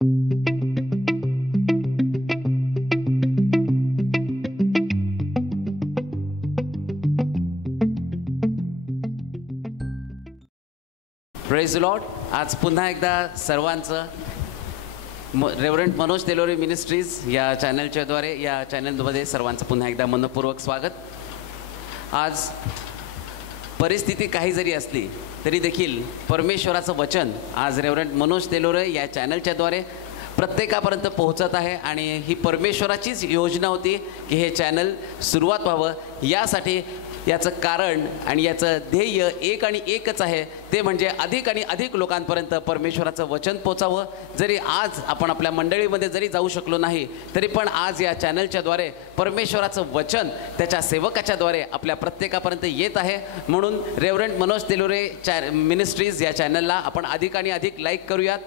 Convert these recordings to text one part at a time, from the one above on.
Praise Lord. आज पुन्हा एकदा सर्वांचं रेव्हरंट मनोज तेलोरे मिनिस्ट्रीज या चॅनलच्या द्वारे या चॅनलमध्ये सर्वांचं पुन्हा एकदा मनपूर्वक स्वागत. आज परिस्थिती काही जरी असली तरी देखील परमेश्वराचं वचन आज रेव्हरंट मनोज तेलोरे या चॅनलच्या द्वारे प्रत्येकापर्यंत पोहोचत आहे आणि ही परमेश्वराचीच योजना होती की हे चॅनल सुरुवात व्हावं. यासाठी याचं कारण आणि याचं ध्येय एक आणि एकच आहे, ते म्हणजे अधिक आणि अधिक लोकांपर्यंत परमेश्वराचं वचन पोचावं. जरी आज आपण आपल्या मंडळीमध्ये जरी जाऊ शकलो नाही तरी पण आज या चॅनलच्याद्वारे परमेश्वराचं वचन त्याच्या सेवकाच्याद्वारे आपल्या प्रत्येकापर्यंत येत आहे. म्हणून रेव्हरंट मनोज तेलोरे मिनिस्ट्रीज या चॅनलला आपण अधिक आणि अधिक लाईक करूयात,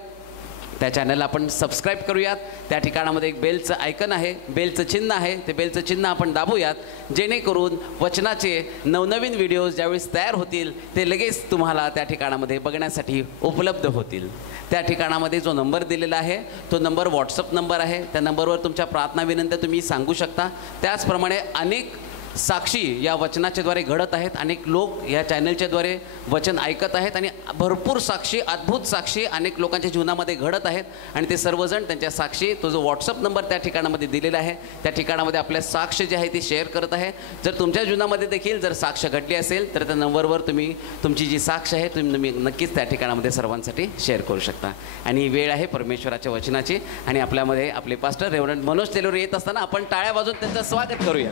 त्या चॅनलला आपण सबस्क्राईब करूयात. त्या ठिकाणामध्ये एक बेलचं आयकन आहे, बेलचं चिन्ह आहे, ते बेलचं चिन्ह आपण दाबूयात, जेणेकरून वचनाचे नवनवीन व्हिडिओज ज्यावेळेस तयार होतील ते लगेच तुम्हाला त्या ठिकाणामध्ये बघण्यासाठी उपलब्ध होतील. त्या ठिकाणामध्ये जो नंबर दिलेला आहे तो नंबर व्हॉट्सअप नंबर आहे. त्या नंबरवर तुमच्या प्रार्थना विनंत्या तुम्ही सांगू शकता. त्याचप्रमाणे अनेक साक्षी या वचनाच्याद्वारे घडत आहेत, अनेक लोक या चॅनलच्याद्वारे वचन ऐकत आहेत आणि भरपूर साक्षी, अद्भुत साक्षी अनेक लोकांच्या जीवनामध्ये घडत आहेत आणि ते सर्वजण त्यांच्या साक्षी, तो जो व्हॉट्सअप नंबर त्या ठिकाणामध्ये दिलेला आहे त्या ठिकाणामध्ये आपल्या साक्ष जे आहे ती शेअर करत आहे. जर तुमच्या जीवनामध्ये देखील जर साक्ष घडली असेल तर त्या नंबरवर तुम्ही तुमची जी साक्ष आहे तुम्ही नक्कीच त्या ठिकाणामध्ये सर्वांसाठी शेअर करू शकता. आणि ही वेळ आहे परमेश्वराच्या वचनाची आणि आपल्यामध्ये आपले पास्टर रेव्हरंट मनोज तेलोरे येत असताना आपण टाळ्या वाजवून त्यांचं स्वागत करूया.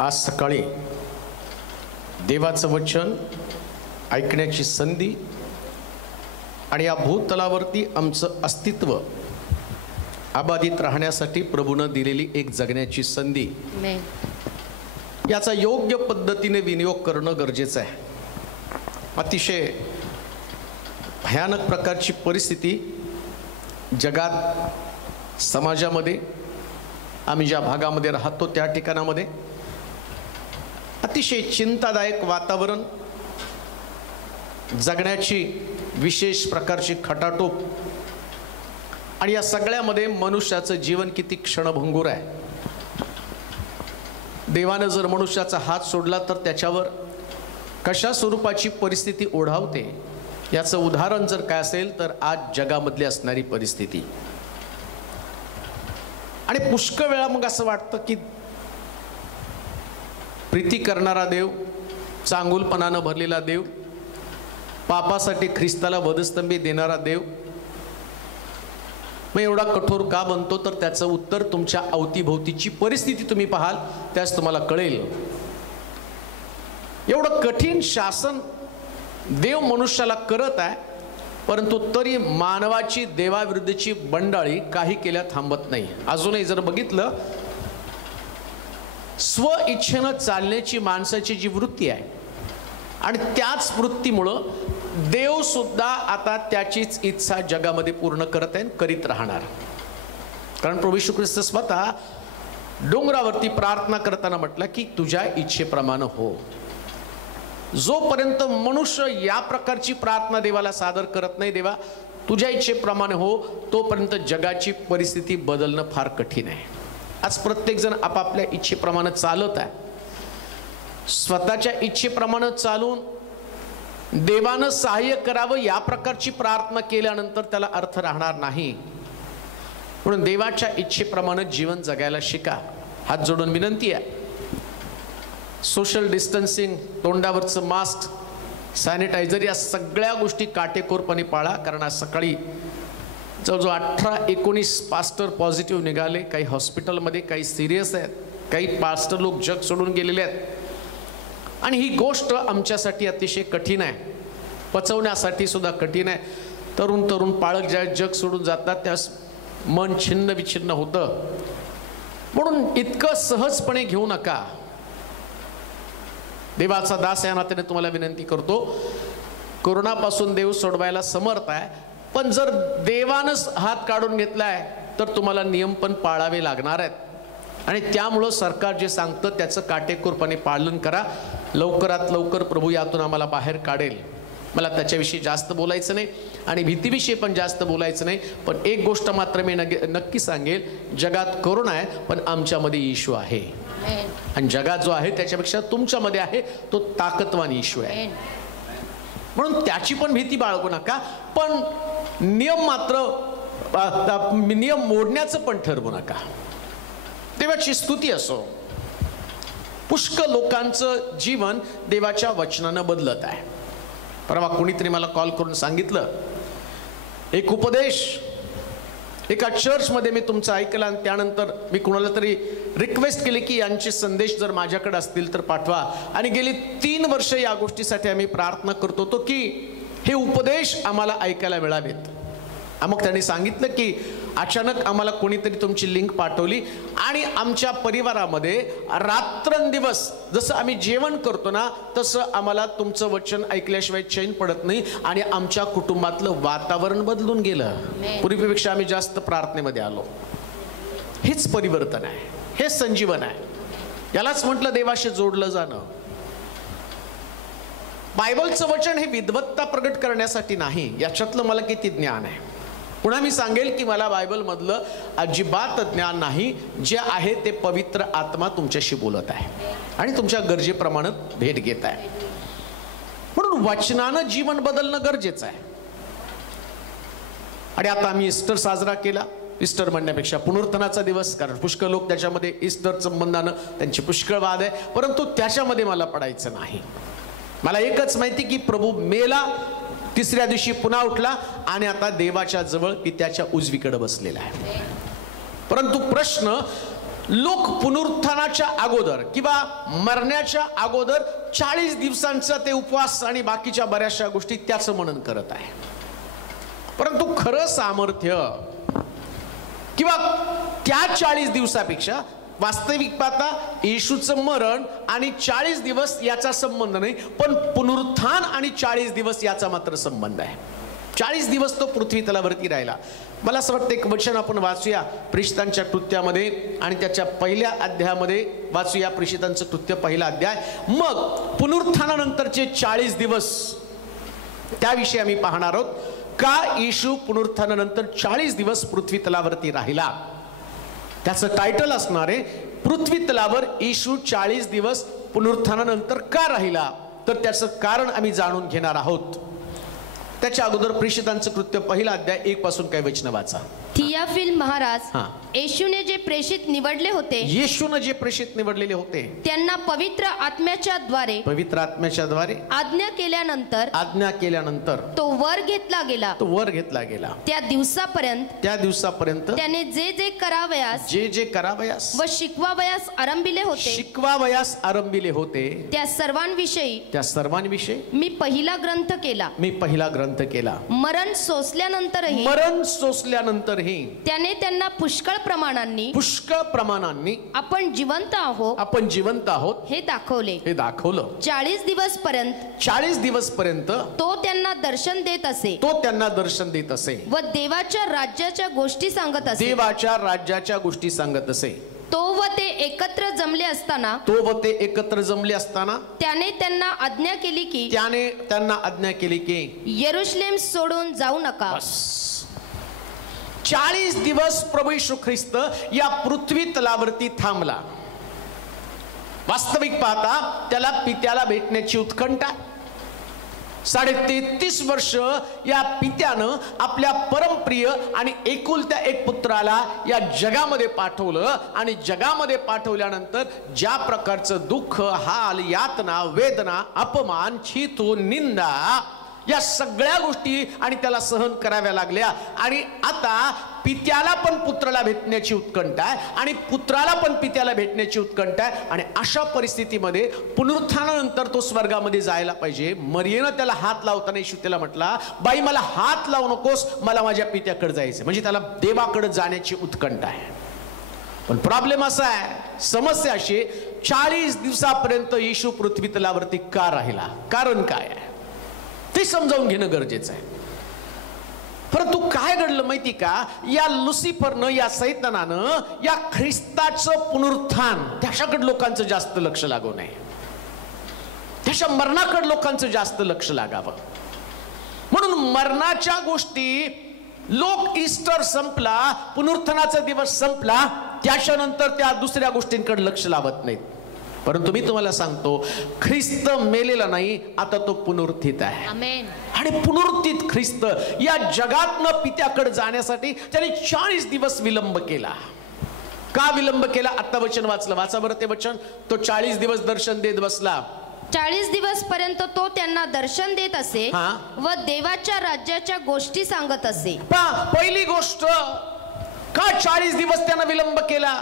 आज सकाळी देवाचं वचन ऐकण्याची संधी आणि या भूतलावरती आमचं अस्तित्व अबाधित राहण्यासाठी प्रभूनं दिलेली एक जगण्याची संधी, याचा योग्य पद्धतीने विनियोग करणं गरजेचं आहे. अतिशय भयानक प्रकारची परिस्थिती जगात, समाजामध्ये, आम्ही ज्या भागामध्ये राहतो त्या ठिकाणामध्ये अतिशय चिंतादायक वातावरण, जगण्याची विशेष प्रकारची खटाटोप आणि या सगळ्यामध्ये मनुष्याचं जीवन किती क्षणभंगूर आहे. देवानं जर मनुष्याचा हात सोडला तर त्याच्यावर कशा स्वरूपाची परिस्थिती ओढावते याचं उदाहरण जर काय असेल तर आज जगामधली असणारी परिस्थिती. आणि पुष्कळ वेळा मग असं वाटतं की प्रीती करणारा देव, चांगुलपणानं भरलेला देव, पापासाठी ख्रिस्ताला वधस्तंभी देणारा देव मग एवढा कठोर का बनतो? तर त्याचं उत्तर तुमच्या अवतीभोवतीची परिस्थिती तुम्ही पाहाल त्यास तुम्हाला कळेल. एवढं कठीण शासन देव मनुष्याला करत आहे, परंतु तरी मानवाची देवाविरुद्धची बंडाळी काही केल्या थांबत नाही. अजूनही जर बघितलं, स्व इच्छेनं चालण्याची माणसाची जी वृत्ती आहे आणि त्याच वृत्तीमुळं देव सुद्धा आता त्याचीच इच्छा जगामध्ये पूर्ण करत आहे, करीत राहणार. कारण प्रभू येशू ख्रिस्त स्वतः डोंगरावरती प्रार्थना करताना म्हटलं की तुझ्या इच्छेप्रमाणे हो. जोपर्यंत मनुष्य या प्रकारची प्रार्थना देवाला सादर करत नाही, देवा तुझ्या इच्छेप्रमाणे हो, तोपर्यंत जगाची परिस्थिती बदलणं फार कठीण आहे. आज प्रत्येक जण आपापल्या इच्छेप्रमाणे चालत आहे. स्वतःच्या इच्छेप्रमाणे चालून देवानं सहाय्य करावं या प्रकारची प्रार्थना केल्यानंतर त्याला अर्थ राहणार नाही. म्हणून देवाच्या इच्छेप्रमाणे जीवन जगायला शिका. हात जोडून विनंती आहे, सोशल डिस्टन्सिंग, तोंडावरचं मास्क, सॅनिटायझर या सगळ्या गोष्टी काटेकोरपणे पाळा. कारण आज सकाळी जवळजवळ 18-19 पास्टर पॉझिटिव्ह निघाले. काही हॉस्पिटलमध्ये, काही सिरियस आहेत, काही पास्टर लोक जग सोडून गेलेले आहेत. आणि ही गोष्ट आमच्यासाठी अतिशय कठीण आहे, पचवण्यासाठी सुद्धा कठीण आहे. तरुण पाळक ज्या जग सोडून जातात त्यास मन छिन्न विछिन्न होतं. म्हणून इतकं सहजपणे घेऊ नका. देवाचा दास या नात्याने तुम्हाला विनंती करतो, कोरोनापासून देव सोडवायला समर्थ आहे, पण जर देवानंच हात काढून घेतलाय तर तुम्हाला नियम पण पाळावे लागणार आहेत. आणि त्यामुळं सरकार जे सांगतं त्याचं काटेकोरपणे पालन करा. लवकरात लवकर प्रभू यातून आम्हाला बाहेर काढेल. मला त्याच्याविषयी जास्त बोलायचं नाही. आणि भीतीविषयी पण जास्त बोलायचं नाही. पण एक गोष्ट मात्र मी नक्की सांगेल, जगात कोरोना आहे पण आमच्यामध्ये येशू आहे. आणि जगात जो आहे त्याच्यापेक्षा तुमच्यामध्ये आहे तो ताकदवान येशू आहे. म्हणून त्याची पण भीती बाळगू नका, पण नियम मात्र नियम मोडण्याचं पण ठरवू नका. देवाची स्तुती असो, पुष्कळ लोकांचं जीवन देवाच्या वचनानं बदलत आहे. परवा कोणीतरी मला कॉल करून सांगितलं, एक उपदेश एका चर्चमध्ये मी तुमचा ऐकला आणि त्यानंतर मी कुणाला तरी रिक्वेस्ट केली की यांचे संदेश जर माझ्याकडे असतील तर पाठवा. आणि गेली 3 वर्ष या गोष्टीसाठी आम्ही प्रार्थना करत होतो की हे उपदेश आम्हाला ऐकायला मिळावेत. मग त्यांनी सांगितलं की अचानक आम्हाला कोणीतरी तुमची लिंक पाठवली आणि आमच्या परिवारामध्ये रात्रंदिवस जसं आम्ही जेवण करतो ना तसं आम्हाला तुमचं वचन ऐकल्याशिवाय चैन पडत नाही. आणि आमच्या कुटुंबातलं वातावरण बदलून गेलं. पूर्वीपेक्षा आम्ही जास्त प्रार्थनेमध्ये आलो. हेच परिवर्तन आहे, हे संजीवन आहे. यालाच म्हटलं देवाशी जोडलं जाणं. बायबलचं वचन हे विद्वत्ता प्रगट करण्यासाठी नाही, याच्यातलं मला किती ज्ञान आहे. पुन्हा मी सांगेल की मला बायबल मधलं अजिबात ज्ञान नाही. जे आहे ते पवित्र आत्मा तुमच्याशी बोलत आहे आणि तुमच्या गरजेप्रमाणे भेट घेत आहे. म्हणून वचनानं जीवन बदलणं गरजेचं आहे. आणि आता आम्ही ईस्टर साजरा केला. ईस्टर म्हणण्यापेक्षा पुनरुत्थानाचा दिवस, कारण पुष्कळ लोक त्याच्यामध्ये ईस्टर संबंधानं त्यांचे पुष्कळ वाद आहे. परंतु त्याच्यामध्ये मला पडायचं नाही. मला एकच माहिती की प्रभू मेला, 3ऱ्या दिवशी पुन्हा उठला आणि आता देवाच्या जवळ पित्याच्या उजवीकडे बसलेला आहे. परंतु प्रश्न, लोक पुनरुत्थानाच्या अगोदर किंवा मरण्याच्या अगोदर 40 दिवसांचा ते उपवास आणि बाकीच्या बऱ्याचशा गोष्टी त्याचं मनन करत आहे. परंतु खरं सामर्थ्य किंवा त्या 40 दिवसापेक्षा वास्तविक पाहता येशूचं मरण आणि 40 दिवस याचा संबंध नाही, पण पुनरुत्थान आणि 40 दिवस याचा मात्र संबंध आहे. 40 दिवस तो पृथ्वी तलावरती राहिला. मला असं वाटतं एक वचन आपण वाचूया प्रेषितांच्या कृत्यामध्ये आणि त्याच्या 1ल्या अध्यायामध्ये वाचूया. प्रेषितांचं कृत्य 1ला अध्याय. मग पुनरुत्थानानंतरचे 40 दिवस त्याविषयी आम्ही पाहणार आहोत. का येशू पुनरुत्थानानंतर 40 दिवस पृथ्वी तलावरती राहिला. त्याचं टायटल असणार आहे पृथ्वी तलावर येशू 40 दिवस पुनरुत्थानानंतर का राहिला. तर त्याचं कारण आम्ही जाणून घेणार आहोत. त्याच्या अगोदर प्रेषितांचं कृत्य 1ला अध्याय 1 पासून काही वचन वाचा. थियाफिल महाराज, येशूने जे प्रेषित निवडले होते, येशूने जे प्रेषित निवडलेले होते त्यांना पवित्र आत्म्याच्या द्वारे आज्ञा केल्यानंतर तो वर घेतला गेला. त्या दिवसापर्यंत त्याने जे जे करावयास व शिकवावयास आरंभिले होते त्या सर्वांविषयी मी पहिला ग्रंथ केला. मरण सोसल्यानंतरही त्याने त्यांना पुष्कळ प्रमाणांनी आपण जिवंत आहोत हे दाखवलं. 40 दिवस पर्यंत तो त्यांना दर्शन देत असे व देवाच्या राज्याच्या गोष्टी सांगत असे. तो व ते एकत्र जमले असताना त्याने त्यांना आज्ञा केली की यरूशलेम सोडून जाऊ नका. 40 दिवस प्रभू येशू ख्रिस्त या पृथ्वी तलावरती थांबला. वास्तविक पाहता त्याला पित्याला भेटण्याची उत्कंठा. 33.5 वर्ष या पित्यानं आपल्या परमप्रिय आणि एकुलत्या एक पुत्राला या जगामध्ये पाठवलं. आणि जगामध्ये पाठवल्यानंतर ज्या प्रकारचं दुःख, हाल, यातना, वेदना, अपमान, छीतू, निंदा या सगळ्या गोष्टी आणि त्याला सहन कराव्या लागल्या. आणि आता पित्याला पण पुत्राला भेटण्याची उत्कंठा आहे आणि पुत्राला पण पित्याला भेटण्याची उत्कंठा आहे. आणि अशा परिस्थितीमध्ये पुनरुत्थानानंतर तो स्वर्गामध्ये जायला पाहिजे. मरियेनं त्याला हात लावताना येशू त्याला म्हटला, बाई मला हात लावू नकोस, मला माझ्या पित्याकडे जायचं. म्हणजे त्याला देवाकडे जाण्याची उत्कंठा आहे. पण प्रॉब्लेम असा आहे, समस्या अशी, 40 दिवसापर्यंत येशू पृथ्वी तलावरती का राहिला, कारण काय आहे ते समजावून घेणं गरजेचं आहे. परंतु काय घडलं माहिती का, या लुसिफरनं, या सैतानानं या ख्रिस्ताचं पुनरुत्थान त्याच्याकडे लोकांचं जास्त लक्ष लागू नये, त्याच्या मरणाकडे लोकांचं जास्त लक्ष लागावं. म्हणून म्हणून मरणाच्या गोष्टी, लोक ईस्टर संपला, पुनरुत्थानाचा दिवस संपला, त्याच्यानंतर त्या दुसऱ्या गोष्टींकडे लक्ष लावत नाहीत. परंतु मी तुम्हाला सांगतो, ख्रिस्त मेलेला नाही, आता तो पुनरुत्थित आहे. आमेन. आणि पुनरुत्थित ख्रिस्त या जगातनं पित्याकडे जाण्यासाठी त्याने 40 दिवस विलंब केला. का विलंब केला? आता वचन वाचलं, वाचा बरं ते वचन. तो 40 दिवस दर्शन देत बसला. 40 दिवस पर्यंत तो त्यांना दर्शन देत असे हा. व देवाच्या राज्याच्या गोष्टी सांगत असे. पहिली गोष्ट, का 40 दिवस त्यानं विलंब केला?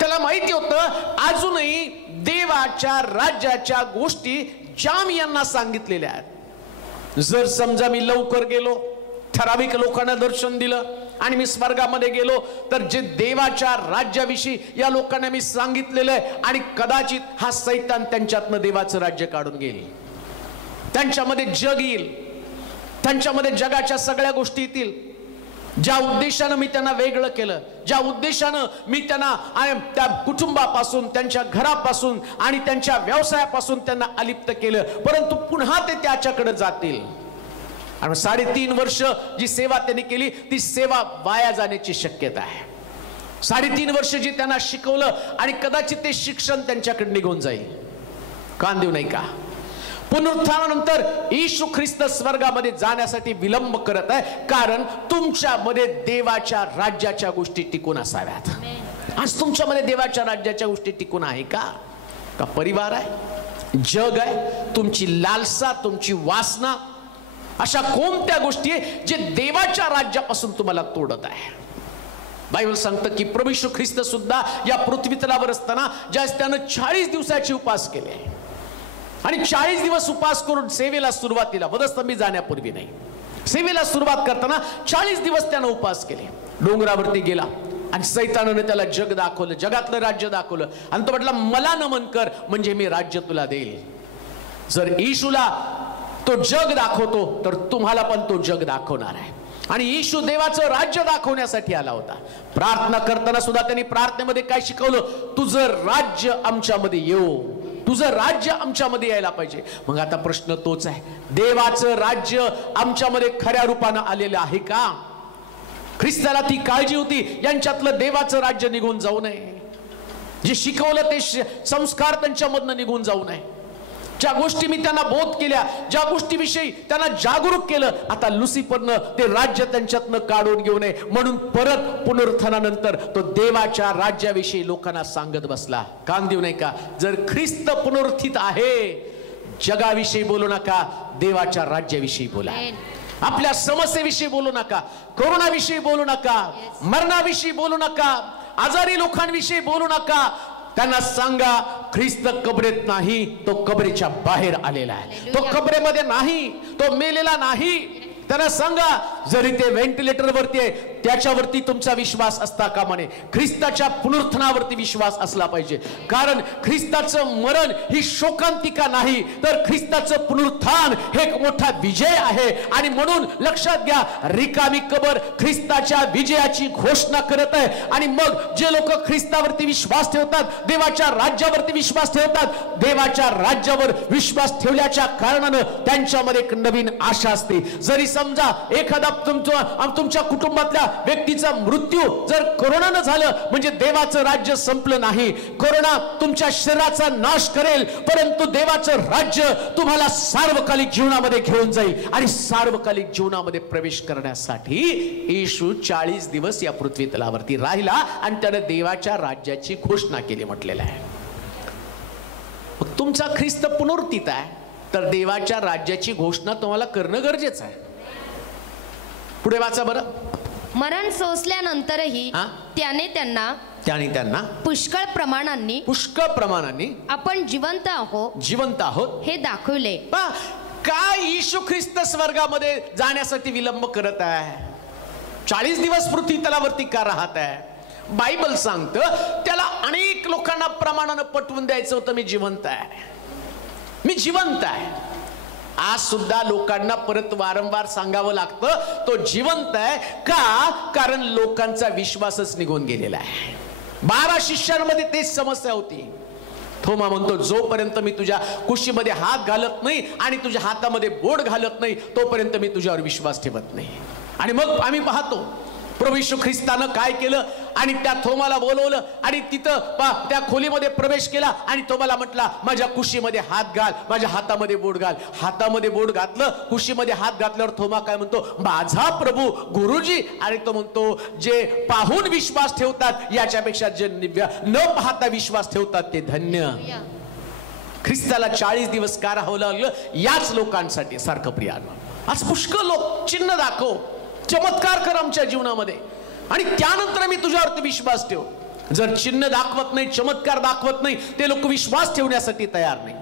त्याला माहिती होतं अजूनही देवाच्या राज्याच्या गोष्टी ज्या मी यांना सांगितलेल्या आहेत, जर समजा मी लवकर गेलो, ठराविक लोकांना दर्शन दिलं आणि मी स्वर्गामध्ये गेलो, तर जे देवाच्या राज्याविषयी या लोकांना मी सांगितलेलं आहे, आणि कदाचित हा सैतान त्यांच्यातनं देवाचं राज्य काढून घेईल. त्यांच्यामध्ये जग येईल, त्यांच्यामध्ये जगाच्या सगळ्या गोष्टी येतील. ज्या उद्देशानं मी त्यांना वेगळं केलं, ज्या उद्देशानं मी त्यांना त्या कुटुंबापासून, त्यांच्या घरापासून आणि त्यांच्या व्यवसायापासून त्यांना अलिप्त केलं, परंतु पुन्हा ते त्याच्याकडे जातील. आणि 3.5 वर्ष जी सेवा त्यांनी केली, ती सेवा वाया जाण्याची शक्यता आहे. 3.5 वर्ष जी त्यांना शिकवलं, आणि कदाचित ते शिक्षण त्यांच्याकडे निघून जाईल. कान देऊ नाही का? पुनरुत्थानानंतर येशू ख्रिस्त स्वर्गामध्ये जाण्यासाठी विलंब करत आहे, कारण तुमच्यामध्ये देवाच्या राज्याच्या गोष्टी टिकून असाव्यात. आज तुमच्यामध्ये देवाच्या राज्याच्या गोष्टी टिकून आहे का? का परिवार आहे, जग आहे, तुमची लालसा, तुमची वासना, अशा कोणत्या गोष्टी आहे जे देवाच्या राज्यापासून तुम्हाला तोडत आहे? बायबल सांगतं की प्रभू येशू ख्रिस्त सुद्धा या पृथ्वी तलावर असताना ज्यास त्यानं 40 दिवसाचे उपवास केले, आणि 40 दिवस उपवास करून सेवेला सुरुवातीला, वधस्तंभी जाण्यापूर्वी नाही, सेवेला सुरुवात करताना 40 दिवस त्यानं उपवास केले. डोंगरावरती गेला आणि सैतानाने त्याला जग दाखवलं, जगातलं राज्य दाखवलं, आणि तो म्हटला मला नमन कर म्हणजे मी राज्य तुला देईल. जर येशूला तो जग दाखवतो तर तुम्हाला पण तो जग दाखवणार आहे. आणि येशू देवाचं राज्य दाखवण्यासाठी आला होता. प्रार्थना करताना सुद्धा त्यांनी प्रार्थनेमध्ये काय शिकवलं? तुझं राज्य आमच्यामध्ये येऊ, तुझं राज्य आमच्यामध्ये यायला पाहिजे. मग आता प्रश्न तोच आहे, देवाचं राज्य आमच्यामध्ये खऱ्या रूपानं आलेलं आहे का? ख्रिस्ताला ती काळजी होती यांच्यातलं देवाचं राज्य निघून जाऊ नये, जे शिकवलं ते संस्कार त्यांच्यामधनं निघून जाऊ नये. ज्या गोष्टी मी त्यांना बोध केल्या, ज्या गोष्टीविषयी त्यांना जागरूक केलं, आता लुसिफरनं ते राज्य त्यांच्यातनं काढून घेऊ नये म्हणून परत पुनरुत्थानानंतर तो देवाच्या राज्याविषयी लोकांना सांगत बसला. कान देऊ नये का? जर ख्रिस्त पुनरुत्थित आहे, जगाविषयी बोलू नका, देवाच्या राज्याविषयी बोला. आपल्या समस्येविषयी बोलू नका, कोरोनाविषयी बोलू नका, मरणाविषयी बोलू नका, आजारी लोकांविषयी बोलू नका. त्यांना सांगा ख्रिस्त कबरेत नाही, तो कबरेच्या बाहेर आलेला आहे, तो कबरेमध्ये नाही, तो मेलेला नाही. त्यांना सांगा जरी ते व्हेंटिलेटर वरती आहे त्याच्यावरती तुमचा विश्वास असता कामा नये, ख्रिस्ताच्या पुनरुत्थानावरती विश्वास असला पाहिजे. कारण ख्रिस्ताचं मरण ही शोकांतिका नाही, तर ख्रिस्ताचं पुनरुत्थान हे एक मोठा विजय आहे. आणि म्हणून लक्षात घ्या, रिकामी कबर ख्रिस्ताच्या विजयाची घोषणा करत आहे. आणि मग जे लोक ख्रिस्तावरती विश्वास ठेवतात, देवाच्या राज्यावरती विश्वास ठेवतात, देवाच्या राज्यावर विश्वास ठेवल्याच्या कारणानं त्यांच्यामध्ये एक नवीन आशा असते. जरी समजा एखादा तुमच्या कुटुंबातल्या व्यक्तीचा मृत्यू जर कोरोनानं झालं म्हणजे देवाचं राज्य संपलं नाही. कोरोना तुमच्या शरीराचा नाश करेल, परंतु देवाचं राज्य तुम्हाला सार्वकालिक जीवनामध्ये घेऊन जाईल. आणि सार्वकालिक जीवनामध्ये प्रवेश करण्यासाठी येशू 40 दिवस या पृथ्वी तलावरती राहिला आणि त्याने देवाच्या राज्याची घोषणा केली म्हटलेलं आहे. तुमचा ख्रिस्त पुनरुत्थित आहे तर देवाच्या राज्याची घोषणा तुम्हाला करणं गरजेचं आहे. पुढे वाचा बरं. मरण सोसल्यानंतरही त्याने त्यांना पुष्कळ प्रमाणांनी आपण जिवंत आहोत हे दाखवले. काय येशू ख्रिस्त स्वर्गामध्ये जाण्यासाठी विलंब करत आहे? 40 दिवस पृथ्वी तलावरती का राहत आहे? बायबल सांगतं त्याला अनेक लोकांना प्रमाणानं पटवून द्यायचं होतं, मी जिवंत आहे, मी जिवंत आहे. आज सुद्धा लोकांना परत वारंवार सांगावं लागतं तो जिवंत आहे का? कारण लोकांचा विश्वासच निघून गेलेला आहे. 12 शिष्यांमध्ये तेच समस्या होती. थोमा म्हणतो जोपर्यंत मी तुझ्या कुशीमध्ये हात घालत नाही आणि तुझ्या हातामध्ये बोट घालत नाही तोपर्यंत मी तुझ्यावर विश्वास ठेवत नाही. आणि मग आम्ही पाहतो प्रभू येशू ख्रिस्तानं काय केलं आणि त्या थोमाला बोलवलं आणि तिथं त्या खोलीमध्ये प्रवेश केला आणि थोमाला म्हटला माझ्या कुशीमध्ये हात घाल, माझ्या हातामध्ये बोट घाल. हातामध्ये बोट घातलं, कुशीमध्ये हात घातल्यावर थोमा काय म्हणतो, माझा प्रभू गुरुजी. आणि तो म्हणतो जे पाहून विश्वास ठेवतात याच्यापेक्षा जे न पाहता विश्वास ठेवतात ते धन्य. ख्रिस्ताला 40 दिवस का राहावं लागलं याच लोकांसाठी. सारखं प्रियानं आज पुष्कळ लोक चिन्ह दाखव, चमत्कार कर आमच्या जीवनामध्ये आणि त्यानंतर मी तुझ्यावरती विश्वास ठेव. जर चिन्ह दाखवत नाही, चमत्कार दाखवत नाही, ते लोक विश्वास ठेवण्यासाठी तयार नाही.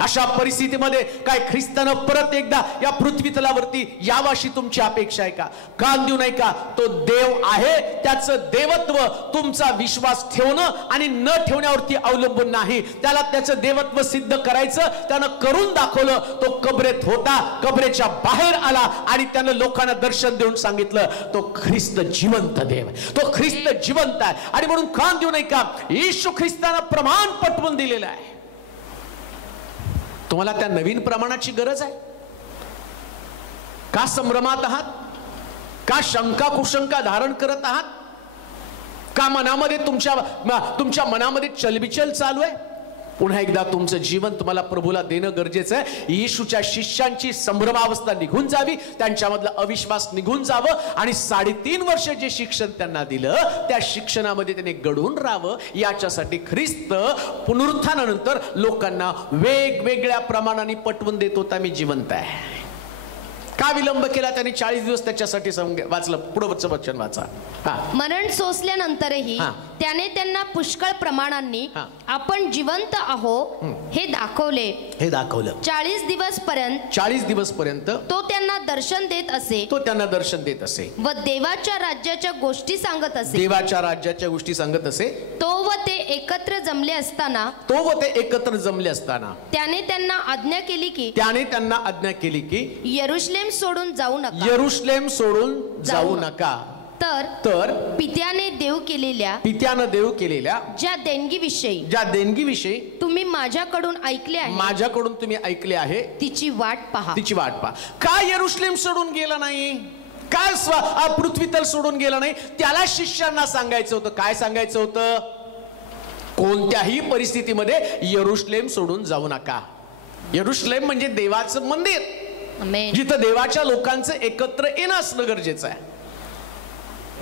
अशा परिस्थितीमध्ये काय ख्रिस्तानं परत एकदा या पृथ्वी तलावरती यावाशी तुमची अपेक्षा आहे का? कान देऊ नाही का? तो देव आहे, त्याचं देवत्व तुमचा विश्वास ठेवणं आणि न ठेवण्यावरती अवलंबून नाही. त्याला त्याचं देवत्व सिद्ध करायचं, त्यानं करून दाखवलं. तो कबरेत होता, कबरेच्या बाहेर आला आणि त्यानं लोकांना दर्शन देऊन सांगितलं तो ख्रिस्त जिवंत देव, तो ख्रिस्त जिवंत आहे. आणि म्हणून कान देऊ नाही का? येशू ख्रिस्तानं प्रमाण पटवून दिलेलं आहे. तुम्हाला त्या नवीन प्रमाणाची गरज आहे का? संभ्रमात आहात का? शंका कुशंका धारण करत आहात का? मनामध्ये तुमच्या मनामध्ये चलबिचल चालू आहे? पुन्हा एकदा तुमचं जीवन तुम्हाला प्रभूला देणं गरजेचं आहे. येशूच्या शिष्यांची संभ्रमावस्था निघून जावी, त्यांच्यामधला अविश्वास निघून जावं आणि 3.5 वर्ष जे शिक्षण त्यांना दिलं त्या शिक्षणामध्ये त्यांनी घडून राहावं. याच्यासाठी ख्रिस्त पुनरुत्थानानंतर लोकांना वेगवेगळ्या प्रमाणाने पटवून देत होता मी जिवंत आहे. का विलंब केला त्याने? 40 दिवस त्याच्यासाठी वाचलं. पुढचं वचन वाचा. मरण सोसल्यानंतरही त्याने त्यांना पुष्कळ प्रमाणांनी आपण जिवंत आहो हे दाखवलं. 40 दिवस पर्यंत तो त्यांना दर्शन देत असे व देवाच्या राज्याच्या गोष्टी सांगत असे. तो व ते एकत्र जमले असताना त्याने त्यांना आज्ञा केली की यरूशलेम सोडून जाऊ नका. तर पित्याने देव केलेल्या ज्या देणगीविषयी तुम्ही माझ्याकडून ऐकले आहे तिची वाट पहा. काय यरूशलेम सोडून गेला नाही? काय पृथ्वीतल सोडून गेला नाही? त्याला शिष्यांना सांगायचं होतं. काय सांगायचं होतं? कोणत्याही परिस्थितीमध्ये यरूशलेम सोडून जाऊ नका. यरूशलेम म्हणजे देवाचं मंदिर, जिथं देवाच्या लोकांचं एकत्र येणं असणं गरजेचं आहे.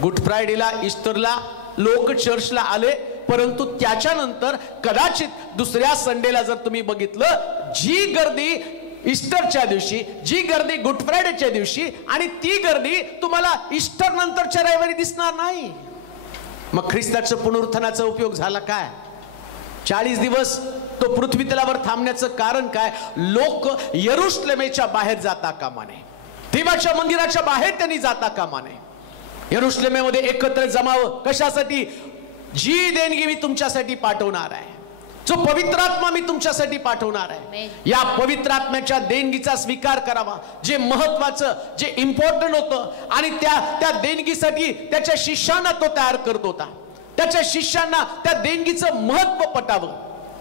गुड फ्रायडेला, ईस्टरला लोक चर्चला आले, परंतु त्याच्यानंतर कदाचित दुसऱ्या संडेला जर तुम्ही बघितलं, जी गर्दी ईस्टरच्या दिवशी, जी गर्दी गुड फ्रायडेच्या दिवशी आणि ती गर्दी तुम्हाला ईस्टर नंतरच्या रविवारी दिसणार नाही. मग ख्रिस्ताचं पुनरुत्थानाचा उपयोग झाला काय? 40 दिवस तो पृथ्वी तलावर थांबण्याचं कारण काय? लोक यरूशलेमेच्या बाहेर जाता कामा नये, देवाच्या मंदिराच्या बाहेर त्यांनी जाता कामा नये. यरूशलेमेमध्ये एकत्र जमावं. कशासाठी? जी देणगी मी तुमच्यासाठी पाठवणार आहे, जो पवित्र आत्मा मी तुमच्यासाठी पाठवणार आहे, या पवित्र आत्म्याच्या देणगीचा स्वीकार करावा. जे महत्वाचं, जे इम्पॉर्टंट होतं आणि त्या देणगीसाठी त्याच्या शिष्यांना तो तयार करत होता. त्याच्या शिष्यांना त्या देणगीचं महत्व पटावं.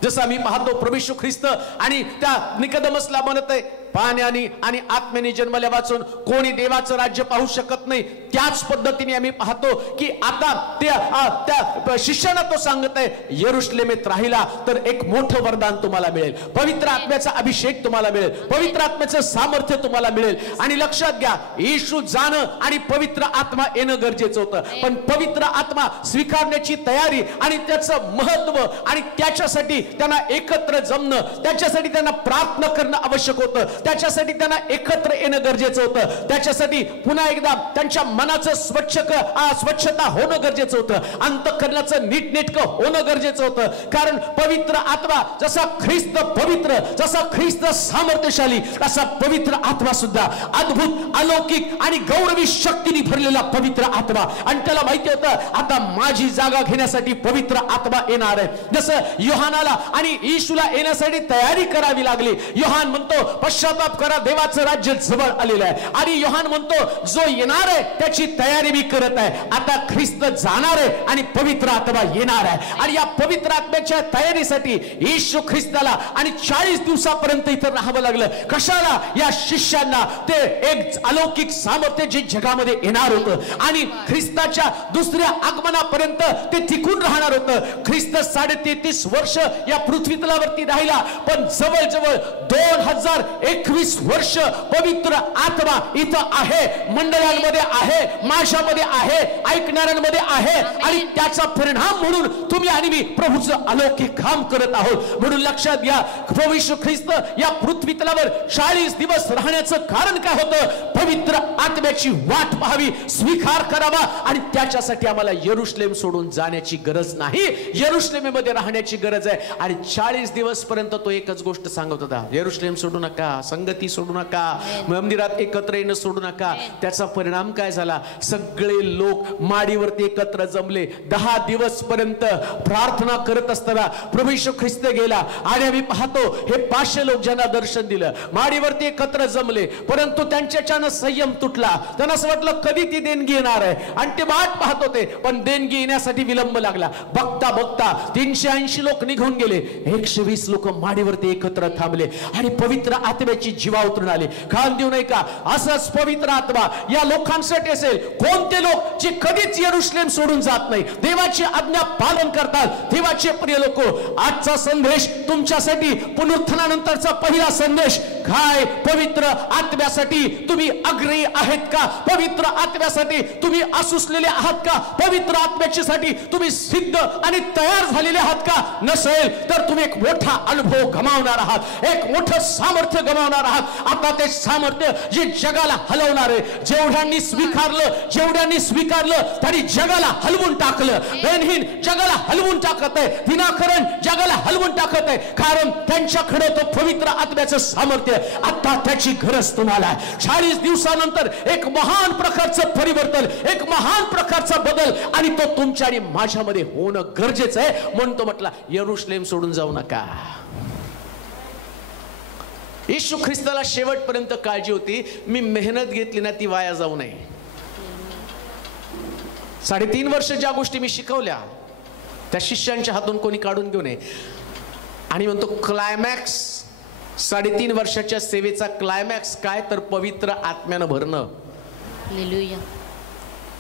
जसं आम्ही पाहतो प्रभू येशू ख्रिस्त आणि त्या निकोदेमसला म्हणत आहे, पाण्याने आणि आत्म्याने जन्मल्या वाचून कोणी देवाचं राज्य पाहू शकत नाही. त्याच पद्धतीने आम्ही पाहतो की आता त्या शिष्यांना तो सांगत आहे, यरूशलेमेत राहिला तर एक मोठं वरदान तुम्हाला मिळेल, पवित्र आत्म्याचा अभिषेक तुम्हाला मिळेल, पवित्र आत्म्याचं सामर्थ्य तुम्हाला मिळेल. आणि लक्षात घ्या, येशू जाणं आणि पवित्र आत्मा येणं गरजेचं होतं. पण पवित्र आत्मा स्वीकारण्याची तयारी आणि त्याचं महत्व आणि त्याच्यासाठी त्यांना एकत्र जमणं, त्याच्यासाठी त्यांना प्रार्थना करणं आवश्यक होतं, त्याच्यासाठी त्यांना एकत्र येणं गरजेचं होतं. त्याच्यासाठी पुन्हा एकदा त्यांच्या मनाचं स्वच्छता होणं गरजेचं होतं, अंतःकरणाचं नीटनेटकं होणं गरजेचं होतं. कारण पवित्र आत्मा जसा ख्रिस्त पवित्र, जसा ख्रिस्त सामर्थ्यशाली, तसा पवित्र आत्मा सुद्धा अद्भुत, अलौकिक आणि गौरवी शक्तीने भरलेला पवित्र आत्मा. आणि त्याला माहिती होतं आता माझी जागा घेण्यासाठी पवित्र आत्मा येणार आहे. जसं योहानाला आणि येशूला येण्यासाठी तयारी करावी लागली. योहान म्हणतो, पश्चात पश्चाताप करा, देवाचं राज्य जवळ आलेलं आहे. आणि योहान म्हणतो जो येणार आहे त्याची तयारी मी करत आहे. आता ख्रिस्त जाणार आहे आणि पवित्र आत्मा येणार आहे. आणि या पवित्र आत्म्याच्या तयारीसाठी येशू ख्रिस्ताला आणि 40 दिवसापर्यंत इथं राहावं लागलं. कशाला? या शिष्यांना ते एक अलौकिक सामर्थ्य जे जगामध्ये येणार होतं आणि ख्रिस्ताच्या दुसऱ्या आगमनापर्यंत ते टिकून राहणार होतं. ख्रिस्त 33.5 वर्ष या पृथ्वीतलावरती राहिला, पण जवळजवळ 2021 वर्ष पवित्र आत्मा इथं आहे, मंडळांमध्ये आहे, माझ्यामध्ये आहे, ऐकणाऱ्यांमध्ये आहे. आणि त्याचा परिणाम म्हणून तुम्ही आणि मी प्रभूचं अलौकिक काम करत आहोत. म्हणून लक्षात घ्या, प्रभू येशू ख्रिस्त या पृथ्वीतलावर 40 दिवस राहण्याचं कारण काय होतं? पवित्र आत्म्याची वाट पाहावी, स्वीकार करावा. आणि त्याच्यासाठी आम्हाला यरुशलेम सोडून जाण्याची गरज नाही, यरुशलेममध्ये राहण्याची गरज आहे. आणि 40 दिवस पर्यंत तो एकच गोष्ट सांगत होता, यरुशलेम सोडू नका, संगती सोडू नका, मंदिरात एकत्र येणं सोडू नका. त्याचा परिणाम काय झाला? सगळे लोक माडीवरती एकत्र जमले. 10 दिवस पर्यंत प्रार्थना करत असताना प्रभू येशू ख्रिस्त गेला आणि आम्ही पाहतो हे 500 लोक ज्यांना दर्शन दिलं माडीवरती एकत्र जमले, परंतु त्यांच्याच्यानं संयम तुटला. त्यांना असं वाटलं कधी ती देणगी येणार आहे आणि ते वाट पाहत होते, पण देणगी येण्यासाठी विलंब लागला. बघता बघता 380 लोक निघून गेले, 120 लोक माडीवरती एकत्र थांबले आणि पवित्र आत्म्याची जीवा उतरून आली. कान देऊ नये का? असंच पवित्र आत्मा या लोकांसाठी असेल. कोणते लोक जे कधीच यरुशलेम सोडून जात नाही, देवाची आज्ञा पालन करतात. देवाचे प्रिय लोक, आजचा संदेश तुमच्यासाठी पुनरुत्थानानंतरचा पहिला संदेश काय? पवित्र आत्म्यासाठी तुम्ही अग्रही आहेत का? पवित्र आत्म्यासाठी तुम्ही असुसलेले आहात का? पवित्र आत्म्यासाठी तुम्ही सिद्ध आणि तयार झालेले आहात का? नसेल तर तुम्ही एक मोठा अनुभव गमावणार आहात, एक मोठं सामर्थ्य गमावणार आहात. आता ते सामर्थ्य जे जगाला हलवणार आहे, जेवढ्यांनी स्वीकारलं त्यांनी जगाला हलवून टाकलं. बेनहीन जगाला हलवून टाकत आहे, दिनाकरण जगाला हलवून टाकत आहे, कारण त्यांच्याकडे तो पवित्र आत्म्याचं सामर्थ्य. आता त्याची गरज तुम्हाला आहे. 40 दिवसानंतर एक महान प्रकारचं परिवर्तन, एक महान प्रकारचा बदल, आणि तो तुमच्या आणि माझ्यामध्ये होणं गरजेचं आहे. म्हणून तो म्हटला यरुशलेम सोडून जाऊ नका. येशू ख्रिस्ताला शेवटपर्यंत काळजी होती, मी मेहनत घेतली ना ती वाया जाऊ नये. 3.5 वर्ष ज्या गोष्टी मी शिकवल्या त्या शिष्यांच्या हातून कोणी काढून घेऊ नये. आणि म्हणतो क्लायमॅक्स, 3.5 वर्षाच्या सेवेचा क्लायमॅक्स काय? तर पवित्र आत्म्यानं भरणं.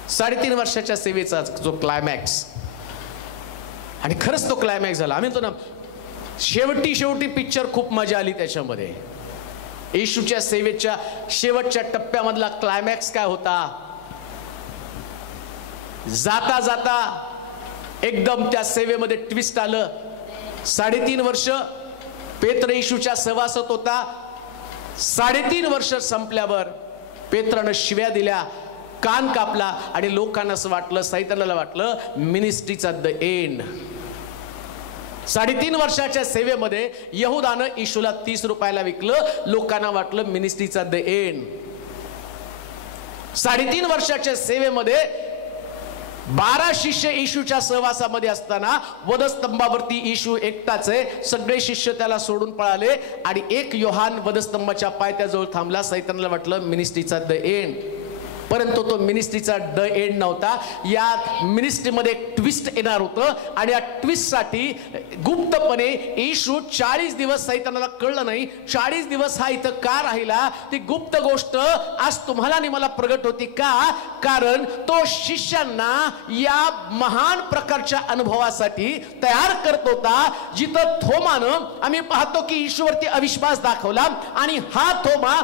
3.5 वर्षाच्या सेवेचा जो क्लायमॅक्स, आणि खरंच तो क्लायमॅक्स झाला. आम्ही म्हणतो ना, शेवटी पिक्चर खूप मजा आली त्याच्यामध्ये. येशूच्या सेवेच्या शेवटच्या टप्प्यामधला क्लायमॅक्स काय होता? जाता जाता एकदम त्या सेवेमध्ये ट्विस्ट आलं. 3.5 वर्ष पेत्र येशूच्या सहवासात होता. 3.5 वर्ष संपल्यावर पेत्रानं शिव्या दिल्या, कान कापला, आणि लोकांना असं वाटलं, सैतानाला वाटलं मिनिस्ट्रीचा द एंड. 3.5 वर्षाच्या सेवेमध्ये यहुदानं येशूला 30 रुपयाला विकलं, लोकांना वाटलं मिनिस्ट्रीचा द एंड. 3.5 वर्षाच्या सेवेमध्ये 12 शिष्य येशूच्या सहवासामध्ये असताना वधस्तंभावरती येशू एकटाच आहे, सगळे शिष्य त्याला सोडून पळाले, आणि एक योहान वधस्तंभाच्या पायथ्याजवळ थांबला. सैतानाला वाटलं मिनिस्ट्रीचा द एंड, परंतु तो मिनिस्ट्रीचा द एंड नव्हता. या मिनिस्ट्रीमध्ये एक ट्विस्ट येणार होतं, आणि या ट्विस्टसाठी गुप्तपणे येशू 40 दिवस, सैतानाला कळलं नाही 40 दिवस हा इथं का राहिला. ती गुप्त गोष्ट आज तुम्हाला आणि मला प्रगट होती का? कारण तो शिष्यांना या महान प्रकारच्या अनुभवासाठी तयार करत होता. जिथं थोमानं आम्ही पाहतो की येशूवरती अविश्वास दाखवला, आणि हा थोमा,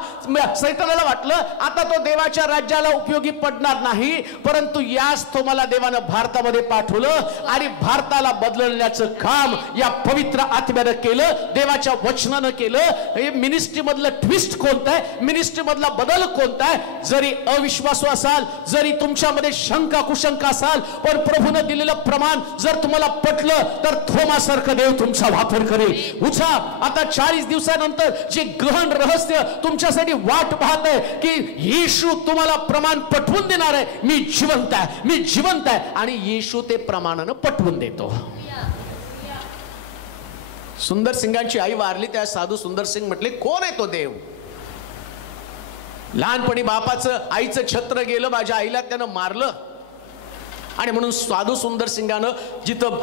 सैतानाला वाटलं आता तो देवाच्या राज्याला उपयोगी पडणार नाही, परंतु याच थोमाला देवानं भारतामध्ये पाठवलं, आणि भारताला बदलण्याचं काम या पवित्र आत्म्यानं केलं, देवाच्या वचनानं केलं. हे मिनिस्ट्री मधलं ट्विस्ट कोणतं आहे? मिनिस्ट्री मधला बदल कोणता आहे? जरी अविश्वासू असाल, जरी तुमच्यामध्ये शंका कुशंका असाल, पण प्रभूनं दिलेलं प्रमाण जर तुम्हाला पटलं तर थोमासारखं देव तुमचा वापर करेल. उठा, आता 40 दिवसानंतर जे गहन रहस्य तुमच्यासाठी वाट पाहत आहे की येशू तुम्हाला प्रमाण पटवून देणार आहे. मी जिवंत आहे, मी जिवंत आहे, आणि येशू ते प्रमाणानं पटवून देतो. सुंदर सिंगांची आई वारली, त्या साधू सुंदर सिंग म्हटले कोण आहे तो देव? लहानपणी बापाचं आईचं छत्र गेलं, माझ्या आईला त्यानं मारलं. आणि म्हणून साधू सुंदर सिंगानं जिथं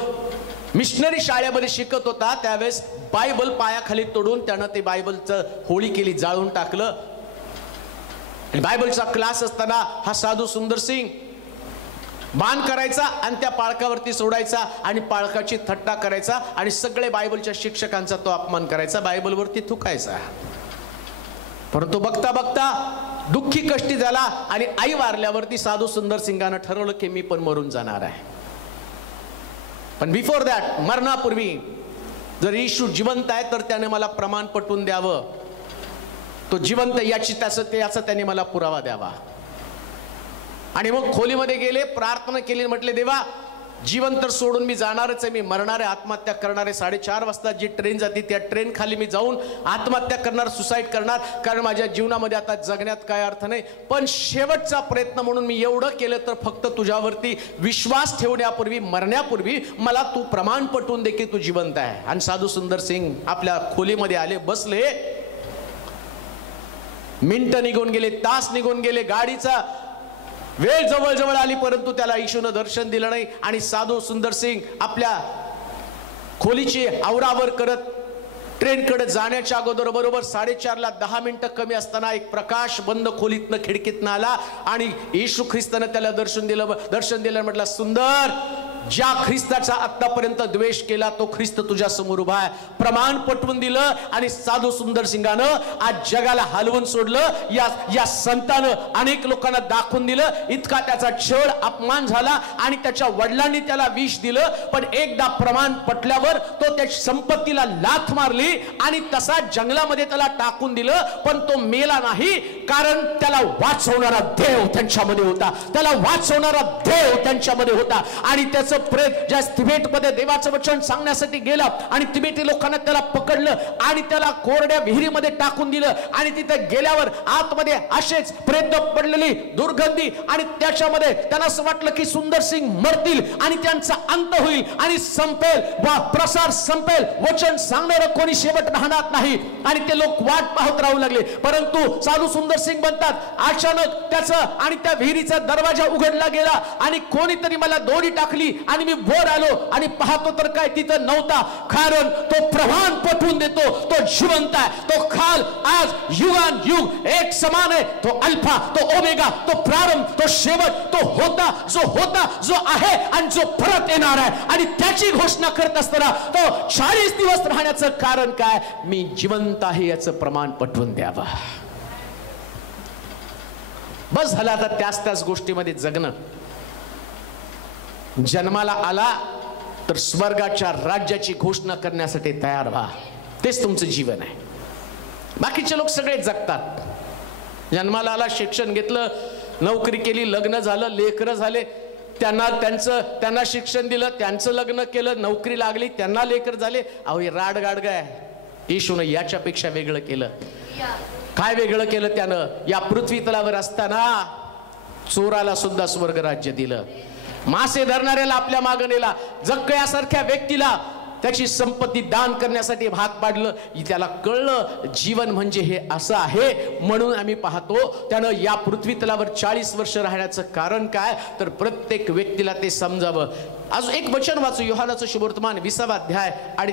मिशनरी शाळेमध्ये शिकत होता त्यावेळेस बायबल पायाखाली तोडून त्यानं ते बायबलचं होळी केली, जाळून टाकलं. आणि बायबलचा क्लास असताना हा साधू सुंदर सिंग बाण करायचा आणि त्या पाळकावरती सोडायचा आणि पाळकाची थट्टा करायचा आणि सगळे बायबलच्या शिक्षकांचा तो अपमान करायचा, बायबलवरती थुकायचा. परंतु बघता बघता दुःखी कष्टी झाला आणि आई वारल्यावरती साधू सुंदर सिंगानं ठरवलं की मी पण मरून जाणार आहे. पण बिफोर दॅट, मरणापूर्वी जर येशू जिवंत आहे तर त्याने मला प्रमाण पटवून द्यावं, तो जिवंत याचा त्याने मला पुरावा द्यावा. आणि मग खोलीमध्ये गेले, प्रार्थना केली, म्हटले देवा जीवन तर सोडून मी जाणारच आहे, मी मरणारे, आत्महत्या करणारे. 4:30 वाजता जी ट्रेन जाते त्या ट्रेन खाली मी जाऊन आत्महत्या करणार, सुसाईड करणार, कारण माझ्या जीवनामध्ये आता जगण्यात काय अर्थ नाही. पण शेवटचा प्रयत्न म्हणून मी एवढं केलं तर फक्त तुझ्यावरती विश्वास ठेवण्यापूर्वी, मरण्यापूर्वी मला तू प्रमाण पटवून दे की तू जिवंत आहे. आणि साधू सुंदर सिंग आपल्या खोलीमध्ये आले, बसले. मिनिटं निघून गेले, तास निघून गेले, गाडीचा वेळ जवळ आली, परंतु त्याला येशूनं दर्शन दिलं नाही. आणि साधू सुंदर सिंग आपल्या खोलीची आवरावर करत ट्रेनकडे जाण्याच्या अगोदर बरोबर 4:30ला 10 मिनिटं कमी असताना एक प्रकाश बंद खोलीतनं, खिडकीतनं आला आणि येशू ख्रिस्तानं त्याला दर्शन दिलं. म्हटलं, सुंदर, ज्या ख्रिस्ताचा आतापर्यंत द्वेष केला तो ख्रिस्त तुझ्या समोर उभा आहे. प्रमाण पटवून दिलं आणि साधू सुंदर सिंगानं आज जगाला हलवून सोडलं. या संतानं अनेक लोकांना दाखवून दिलं. इतका त्याचा छळ, अपमान झाला आणि त्याच्या वडिलांनी त्याला विष दिलं. पण एकदा प्रमाण पटल्यावर तो त्याच्या संपत्तीला लाथ मारली आणि तसा जंगलामध्ये त्याला टाकून दिलं. पण तो मेला नाही, कारण त्याला वाचवणारा देव त्यांच्यामध्ये होता, त्याला वाचवणारा देव त्यांच्यामध्ये होता. आणि त्याचं प्रेत ज्या तिबेटमध्ये देवाचं वचन सांगण्यासाठी गेला आणि तिबेटी लोकांना त्याला पकडलं आणि त्याला कोरड्या विहिरीमध्ये टाकून दिलं. आणि तिथे गेल्यावर आतमध्ये असेच प्रेत पडलेली दुर्गंधी आणि त्याच्यामध्ये त्यांना असं वाटलं की सुंदर सिंग मरतील आणि त्यांचा अंत होईल आणि संपेल, प्रसार संपेल, वचन सांगणारं कोणी शेवट राहणार नाही. आणि ते लोक वाट पाहत राहू लागले. परंतु साधू सुंदर सिंग म्हणतात, अचानक त्याचं आणि त्या विहिरीचा दरवाजा उघडला गेला आणि कोणीतरी मला दोरी टाकली आणि मी वर आलो आणि पाहतो तर काय तिथं नव्हता. कारण तो प्रमाण पटवून देतो, तो जिवंत आहे, तो काल आज युगान युग एक समान आहे. तो अल्फा, तो ओमेगा, तो प्रारंभ, तो शेवट, तो होता, जो आहे आणि जो परत येणार आहे. आणि त्याची घोषणा करत असताना तो 40 दिवस राहण्याचं कारण काय? मी जिवंत आहे याचं प्रमाण पटवून द्यावं. बस झालं आता त्याच गोष्टीमध्ये जगणं. जन्माला आला तर स्वर्गाच्या राज्याची घोषणा करण्यासाठी तयार व्हा. तेच तुमचं जीवन आहे. बाकीचे लोक सगळे जगतात. जन्माला आला, शिक्षण घेतलं, नोकरी केली, लग्न झालं, लेकरं झाले, त्यांना शिक्षण दिलं, त्यांचं लग्न केलं, नोकरी लागली, त्यांना लेकर झाले. अहो हे राडगाडग आहे. येशूनं याच्यापेक्षा वेगळं केलं. काय वेगळं केलं त्यानं? या पृथ्वी तलावर असताना चोराला सुद्धा स्वर्ग राज्य दिलं, मासे धरणाऱ्याला आपल्या मागं नेला, जक्कयासारख्या व्यक्तीला त्याची संपत्ती दान करण्यासाठी भाग पाडलं. त्याला कळलं जीवन म्हणजे हे असं आहे. म्हणून आम्ही पाहतो त्यानं या पृथ्वी तलावर 40 वर्ष राहण्याचं कारण काय, तर प्रत्येक व्यक्तीला ते समजावं. अजून एक वचन वाचू, योहानाचं शुभवर्तमान 20वा अध्याय आणि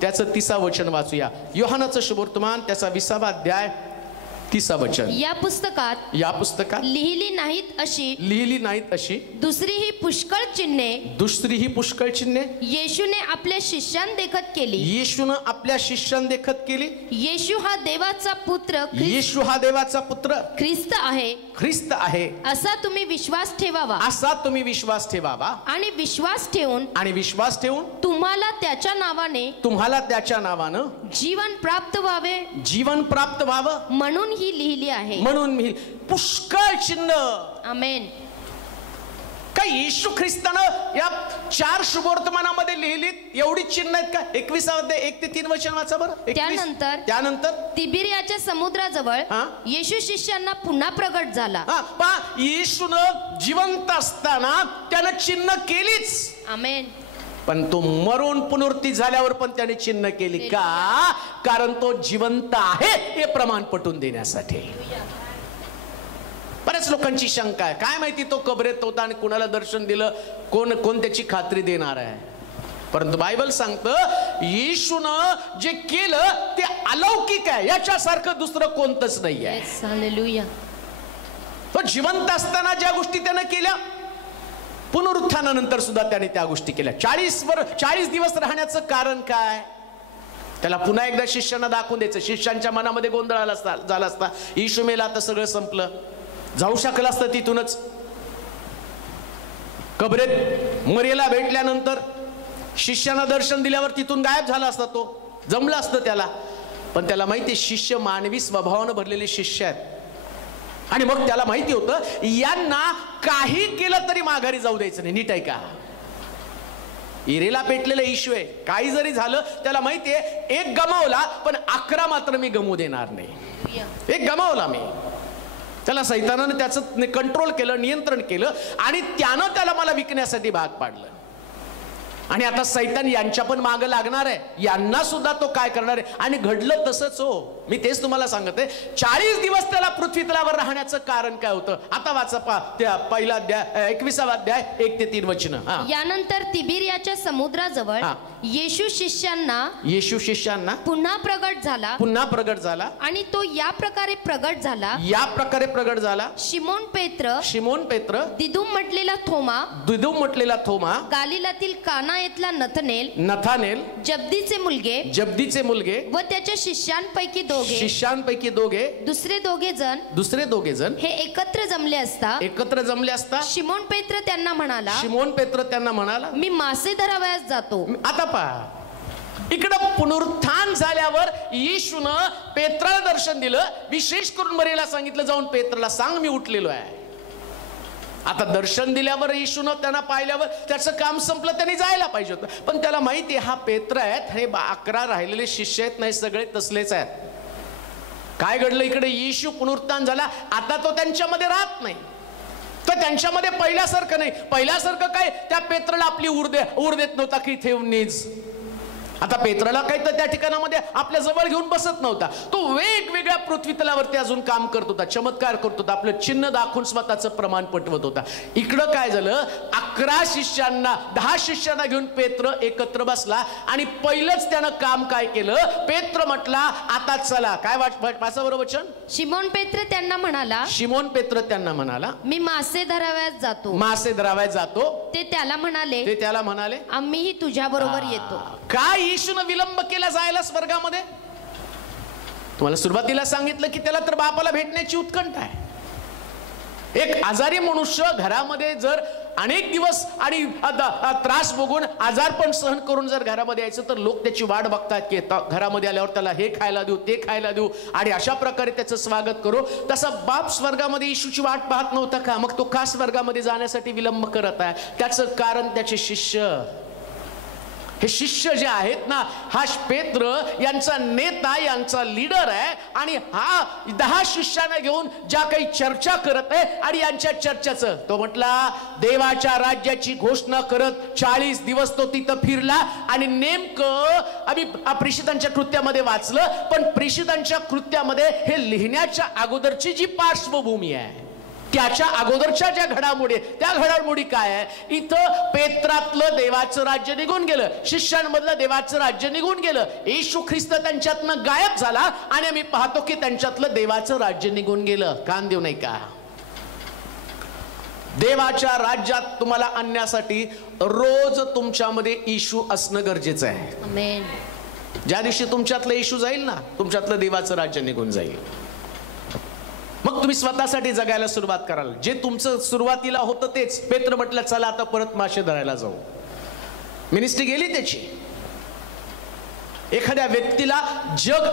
त्याचं 30वा वचन वाचूया. योहानाचं शुभवर्तमान त्याचा 20वा अध्याय 30वा वचन. या पुस्तकात लिहिली नाहीत अशी दुसरीही पुष्कळ चिन्हे येशूने आपल्या शिष्यांदेखत केली. येशू हा देवाचा पुत्र ख्रिस्त आहे असा तुम्ही विश्वास ठेवावा. आणि विश्वास ठेवून तुम्हाला त्याच्या नावानं जीवन प्राप्त व्हावं म्हणून ही लिहिली आहे. म्हणून पुष्कळ चिन्ह. आमेन. काय येशू ख्रिस्तानं या 4 शुभवर्तमानामध्ये लिहिलीत एवढी चिन्ह आहेत का? 21 अध्याय 1 ते 3 वचन वाचा बरं. त्यानंतर तिबिरियाच्या समुद्राजवळ येशू शिष्यांना पुन्हा प्रगट झाला. येशूनं जिवंत असताना त्यानं चिन्ह केलीच. आमेन. पण तो मरून पुनरुत्थान झाल्यावर पण त्याने चिन्ह केली का? कारण तो जिवंत आहे हे प्रमाण पटवून देण्यासाठी. बऱ्याच लोकांची शंका आहे, काय माहिती तो कबरेत होता आणि कुणाला दर्शन दिलं, कोण त्याची खात्री देणार आहे. परंतु बायबल सांगतं येशूनं जे केलं ते अलौकिक आहे, याच्यासारखं दुसरं कोणतंच नाही आहे. हालेलुया. तो जिवंत असताना ज्या गोष्टी त्यानं केल्या, पुनरुत्थानानंतर सुद्धा त्याने त्या गोष्टी केल्या. 40 दिवस राहण्याचं कारण काय? त्याला पुन्हा एकदा शिष्यांना दाखवून द्यायचं. शिष्यांच्या मनामध्ये गोंधळ झाला असता, येशू मेला आता सगळं संपलं, जाऊ शकलं असतं तिथूनच. कबरेत मरियला भेटल्यानंतर शिष्यांना दर्शन दिल्यावर तिथून गायब झाला असता, तो जमलं असतं त्याला. पण त्याला माहिती शिष्य मानवी स्वभावानं भरलेले शिष्य आहेत आणि मग त्याला माहिती होतं यांना काही केलं तरी माघारी जाऊ द्यायचं नाही. नीट आहे का? इरेला पेटलेला येशू आहे, काही जरी झालं त्याला माहिती आहे एक गमावला पण 11 मात्र मी गमवू देणार नाही. एक गमावला मी, त्याला सैतानानं त्याचं कंट्रोल केलं, नियंत्रण केलं आणि त्यानं त्याला मला विकण्यासाठी भाग पाडलं. आणि आता सैतान यांच्या पण मागं लागणार आहे, यांना सुद्धा तो काय करणार आहे. आणि घडलं तसंच हो. मी तेच तुम्हाला सांगते, 40 दिवस त्याला पृथ्वी तलावर राहण्याचं कारण काय होतं. आता वाचा त्या पहिला अध्याय 21वा अध्याय 1 ते 3 वचनं. यानंतर तिबिरियाच्या समुद्राजवळ येशू शिष्यांना पुन्हा प्रगट झाला आणि तो या प्रकारे प्रगट झाला. शिमोन पेत्र, दिदुम म्हटलेला थोमा, गालिलातील काना येथला नथानेल, जब्दीचे मुलगे व त्याच्या शिष्यांपैकी दोघे, दुसरे दोघे जण हे एकत्र जमले असता शिमोन पेत्र त्यांना म्हणाला, मी मासे धरावयास जातो. आता पहा, इकडं पुनरुत्थान झाल्यावर येशूनं पेत्राला दर्शन दिलं, विशेष करून मरियला सांगितलं जाऊन पेत्राला सांग मी उठलेलो आहे. आता दर्शन दिल्यावर येशूनं त्यांना पाहिल्यावर त्याचं काम संपलं, त्यांनी जायला पाहिजे होतं. पण त्याला माहिती आहे हा पेत्र आहेत, हे 11 राहिलेले शिष्य आहेत, नाही सगळे तसलेच आहेत. काय घडलं इकडे? येशू पुनरुत्थान झाला, आता तो त्यांच्यामध्ये राहत नाही. तर त्यांच्यामध्ये पहिल्यासारखं नाही. पहिल्यासारखं काय त्या पेत्राला आपली उर देत नव्हता की ठेवून नीज. आता पेत्राला काही तर त्या ठिकाणामध्ये आपल्या जवळ घेऊन बसत नव्हता. तो वेगवेगळ्या पृथ्वी तलावरती अजून काम करत होता, चमत्कार करत होता, आपलं चिन्ह दाखवून स्वतःचं प्रमाण पटवत होता. इकडं काय झालं? 10 शिष्यांना घेऊन पेत्र एकत्र बसला आणि पहिलंच त्यानं काम काय केलं? पेत्र म्हटला आता चला. काय वाचा बरोबर वचन? शिमोन पेत्र त्यांना म्हणाला, मी मासे धरावयास जातो. ते त्याला म्हणाले, आम्हीही तुझ्या बरोबर येतो. काय येशूनं विलंब केला जायला स्वर्गामध्ये? तुम्हाला सुरुवातीला सांगितलं की त्याला तर बापाला भेटण्याची उत्कंठा आहे. एक आजारी मनुष्य घरामध्ये जर अनेक दिवस आणि त्रास बघून आजारपण सहन करून जर घरामध्ये यायचं तर लोक त्याची वाट बघतात की घरामध्ये आल्यावर त्याला हे खायला देऊ, ते खायला देऊ आणि अशा प्रकारे त्याचं स्वागत करू. तसा बाप स्वर्गामध्ये येशूची वाट पाहत नव्हता का? मग तो का स्वर्गामध्ये जाण्यासाठी विलंब करत आहे? त्याचं कारण त्याचे शिष्य, हे शिष्य जे आहेत ना, हा पेत्र यांचा नेता, यांचा लीडर आहे आणि हा 10 शिष्यांना घेऊन ज्या काही चर्चा करत आहे आणि यांच्या चर्चेचं तो म्हटला देवाच्या राज्याची घोषणा करत 40 दिवस तो तिथं फिरला. आणि नेमकं आम्ही प्रेषितांच्या कृत्यामध्ये वाचलं, पण प्रेषितांच्या कृत्यामध्ये हे लिहिण्याच्या अगोदरची जी पार्श्वभूमी आहे, त्याच्या अगोदरच्या ज्या घडामोडी, त्या घडामोडी काय आहे? इथं पेत्रातलं देवाचं राज्य निघून गेलं, शिष्यांमधलं देवाचं राज्य निघून गेलं, येशू ख्रिस्त त्यांच्यातनं गायब झाला आणि आम्ही पाहतो की त्यांच्यातलं देवाचं राज्य निघून गेलं. कान देऊ नाही का? देवाच्या राज्यात तुम्हाला आणण्यासाठी रोज तुमच्यामध्ये येशू असणं गरजेचं आहे. आमेन. ज्या दिवशी तुमच्यातलं येशू जाईल ना, तुमच्यातलं देवाचं राज्य निघून जाईल. मग तुम्ही स्वतःसाठी जगायला सुरुवात कराल. जे तुमचं सुरुवातीला होतं तेच. पेत्र म्हटलं चला आता परत मासे धरायला जाऊ. मिनिस्ट्री गेली त्याची. एखाद्या व्यक्तीला जग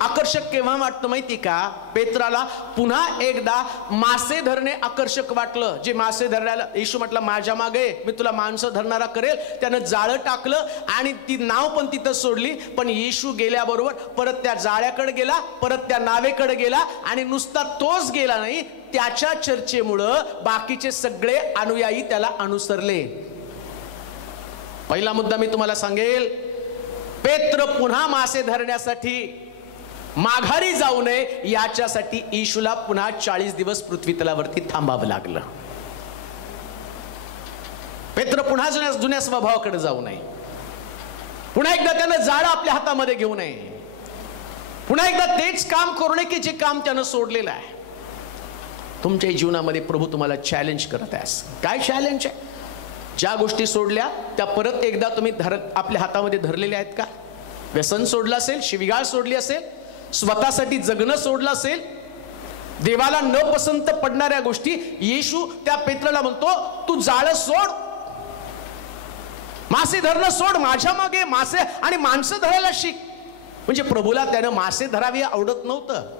आकर्षक केव्हा वाटतं माहिती का? पेत्राला पुन्हा एकदा मासे धरणे आकर्षक वाटलं. जे मासे धरायला येशू म्हटलं माझ्या मागे मी तुला माणसं धरणारा करेल. त्यानं जाळं टाकलं आणि ती नाव पण तिथं सोडली. पण येशू गेल्याबरोबर परत त्या जाळ्याकडे गेला, परत त्या नावेकडे गेला आणि नुसता तोच गेला नाही, त्याच्या चर्चेमुळं बाकीचे सगळे अनुयायी त्याला अनुसरले. पहिला मुद्दा मी तुम्हाला सांगेल, पेत्र पुन्हा मासे धरण्यासाठी माघारी जाऊ नये याच्यासाठी येशूला पुन्हा 40 दिवस पृथ्वी तलावरती थांबावं लागलं. पेत्र पुन्हा जुन्या स्वभावाकडे जाऊ नये. पुन्हा एकदा त्यानं जाळं आपल्या हातामध्ये घेऊ नये. पुन्हा एकदा तेच काम करू नये की जे काम त्यानं सोडलेलं आहे. तुमच्या जीवनामध्ये प्रभू तुम्हाला चॅलेंज करत आहे. काय चॅलेंज आहे? ज्या गोष्टी सोडल्या त्या परत एकदा तुम्ही आपल्या हातामध्ये धरलेल्या आहेत का? व्यसन सोडलं असेल, शिवीगाळ सोडली असेल, स्वतःसाठी जगणं सोडलं असेल, देवाला न पसंत पडणाऱ्या गोष्टी. येशू त्या पेत्राला म्हणतो तू जाळं सोड, मासे धरणं सोड, माझ्या मागे मासे आणि माणसं धरायला शिक. म्हणजे प्रभूला त्यानं मासे धरावे आवडत नव्हतं.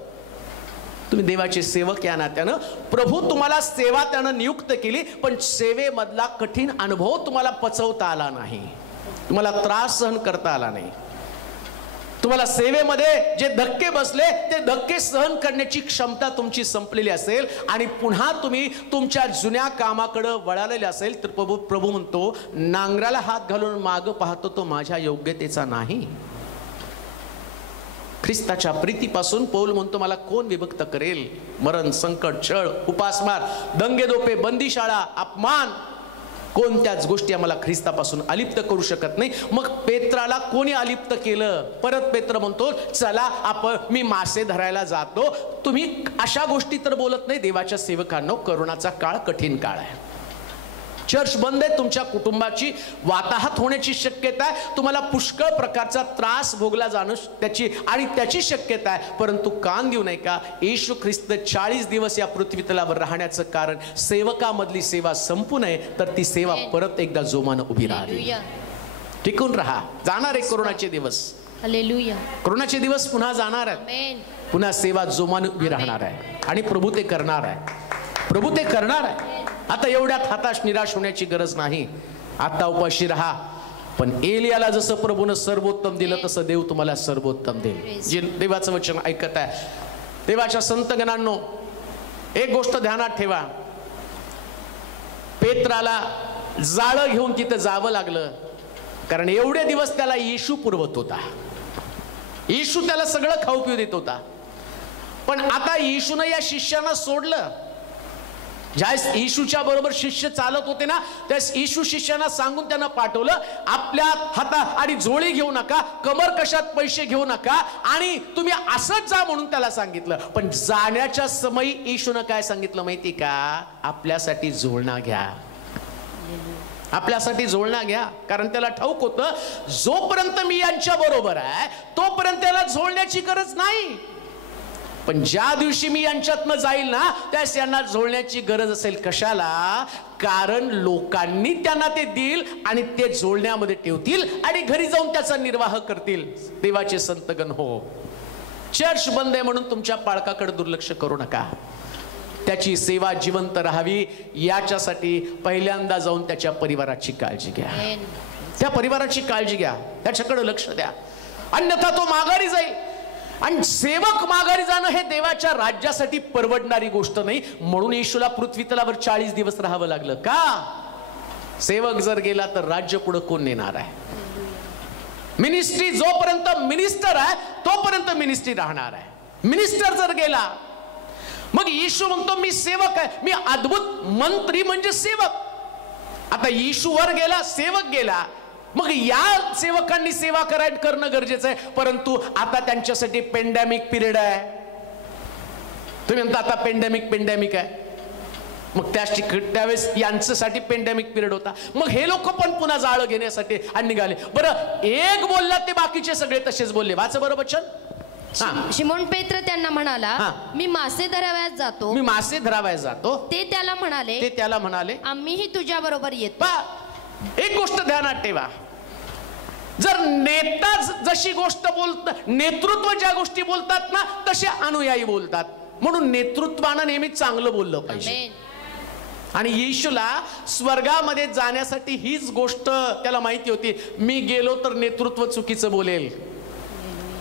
तुम्ही देवाचे सेवक या नात्यानं प्रभू तुम्हाला सेवा त्यानं नियुक्त केली, पण सेवेमधला कठीण अनुभव तुम्हाला पचवता आला नाही, तुम्हाला त्रास सहन करता आला नाही. तुम्हाला सेवेमध्ये जे धक्के बसले ते धक्के सहन करण्याची क्षमता तुमची संपलेली असेल आणि पुन्हा तुम्ही तुमच्या जुन्या कामाकडे वळालेले असेल तर प्रभू म्हणतो नांगराला हात घालून माग पाहतो तो माझ्या योग्यतेचा नाही. ख्रिस्ताच्या प्रीतीपासून पौल म्हणतो मला कोण विभक्त करेल? मरण, संकट, छळ, उपासमार, दंगेदोपे, बंदीशाळा, अपमान, कोणत्याच गोष्टी आम्हाला ख्रिस्तापासून अलिप्त करू शकत नाही. मग पेत्राला कोणी अलिप्त केलं? परत पेत्र म्हणतो चला मी मासे धरायला जातो. तुम्ही अशा गोष्टी तर बोलत नाही. देवाच्या सेवकांनो, करोनाचा काळ कठीण काळ आहे. चर्च बंद आहे, तुमच्या कुटुंबाची वाताहत होण्याची शक्यता आहे, तुम्हाला पुष्कळ प्रकारचा त्रास भोगला जाणं त्याची शक्यता आहे. परंतु कान देऊ नये का? येशू ख्रिस्त 40 दिवस या पृथ्वी तलावर राहण्याचं कारण सेवकामधली सेवा संपू नये, तर ती सेवा परत एकदा जोमानं उभी राहावी. टिकून राहा. जाणार आहे करोनाचे दिवस, करोनाचे दिवस पुन्हा जाणार आहेत. पुन्हा सेवा जोमानं उभी राहणार आहे आणि प्रभू ते करणार आहे. प्रभू ते करणार आहे. आता एवढ्यात हताश निराश होण्याची गरज नाही. आता उपाशी राहा. पण एलियाला जसं प्रभूनं सर्वोत्तम दिलं तसं देव तुम्हाला सर्वोत्तम देईल. जे देवाचं वचन ऐकत आहे, देवाच्या संतगणांनो, एक गोष्ट ध्यानात ठेवा. पेत्राला जाळं घेऊन तिथं जावं लागलं कारण एवढे दिवस त्याला येशू पुरवत होता. येशू त्याला सगळं खाऊ पिऊ देत होता. पण आता येशूनं या शिष्यानं सोडलं. ज्यावेळेस येशूच्या बरोबर शिष्य चालत होते ना, त्यावेळेस येशू शिष्यांना सांगून त्यांना पाठवलं आपल्या हातात आणि झोळी घेऊ नका, कमर कशात पैसे घेऊ नका आणि तुम्ही असंच जा म्हणून त्याला सांगितलं. पण जाण्याच्या समयी येशूनं काय सांगितलं माहिती का? आपल्यासाठी झोळणा घ्या, आपल्यासाठी झोळणा घ्या. कारण त्याला ठाऊक होतं जोपर्यंत मी यांच्या बरोबर आहे तोपर्यंत त्याला झोळण्याची गरज नाही. पण ज्या दिवशी मी यांच्यातनं जाईल ना त्यास यांना जोडण्याची गरज असेल. कशाला? कारण लोकांनी त्यांना ते देईल आणि ते जोडण्यामध्ये ठेवतील आणि घरी जाऊन त्याचा निर्वाह करतील. देवाचे संतगण हो, चर्च बंद आहे म्हणून तुमच्या पाळकाकडे दुर्लक्ष करू नका. त्याची सेवा जिवंत राहावी याच्यासाठी पहिल्यांदा जाऊन त्याच्या परिवाराची काळजी घ्या. त्या परिवाराची काळजी घ्या, त्याच्याकडे लक्ष द्या. अन्यथा तो माघारी जाईल. आणि सेवक माघारी जाणं हे देवाच्या राज्यासाठी परवडणारी गोष्ट नाही. म्हणून येशूला पृथ्वी तलावर 40 दिवस राहावं लागलं. का? सेवक जर गेला तर राज्य पुढे कोण नेणार आहे? मिनिस्ट्री जोपर्यंत मिनिस्टर आहे तोपर्यंत मिनिस्ट्री राहणार आहे. मिनिस्टर जर गेला, मग येशू म्हणतो मी सेवक आहे, मी अद्भुत मंत्री म्हणजे सेवक. आता येशू वर गेला, सेवक गेला, मग या सेवकांनी सेवा करणं गरजेचं आहे. परंतु आता त्यांच्यासाठी पेंडेमिक पिरियड आहे. तुम्ही म्हणता आता पेंडेमिक आहे, मग त्यावेळेस यांच्यासाठी पेंडेमिक पिरियड होता. मग हे लोक पण पुन्हा जाळं घेण्यासाठी आणि निघाले. बरं, एक बोलला ते बाकीचे सगळे तसेच बोलले. वाचा बरं वचन. शिमोन पेत्र त्यांना म्हणाला मी मासे धरावयास जातो. मी मासे धरावयास जातो. ते त्याला म्हणाले आम्हीही तुझ्या बरोबर येतो. एक गोष्ट ध्यानात ठेवा. जर नेता जशी गोष्ट बोलतात, नेतृत्व ज्या गोष्टी बोलतात ना तसे अनुयायी बोलतात. म्हणून नेतृत्वानं नेहमी चांगलं बोललं पाहिजे. आणि येशूला स्वर्गामध्ये जाण्यासाठी हीच गोष्ट त्याला माहिती होती. मी गेलो तर नेतृत्व चुकीचं बोलेल.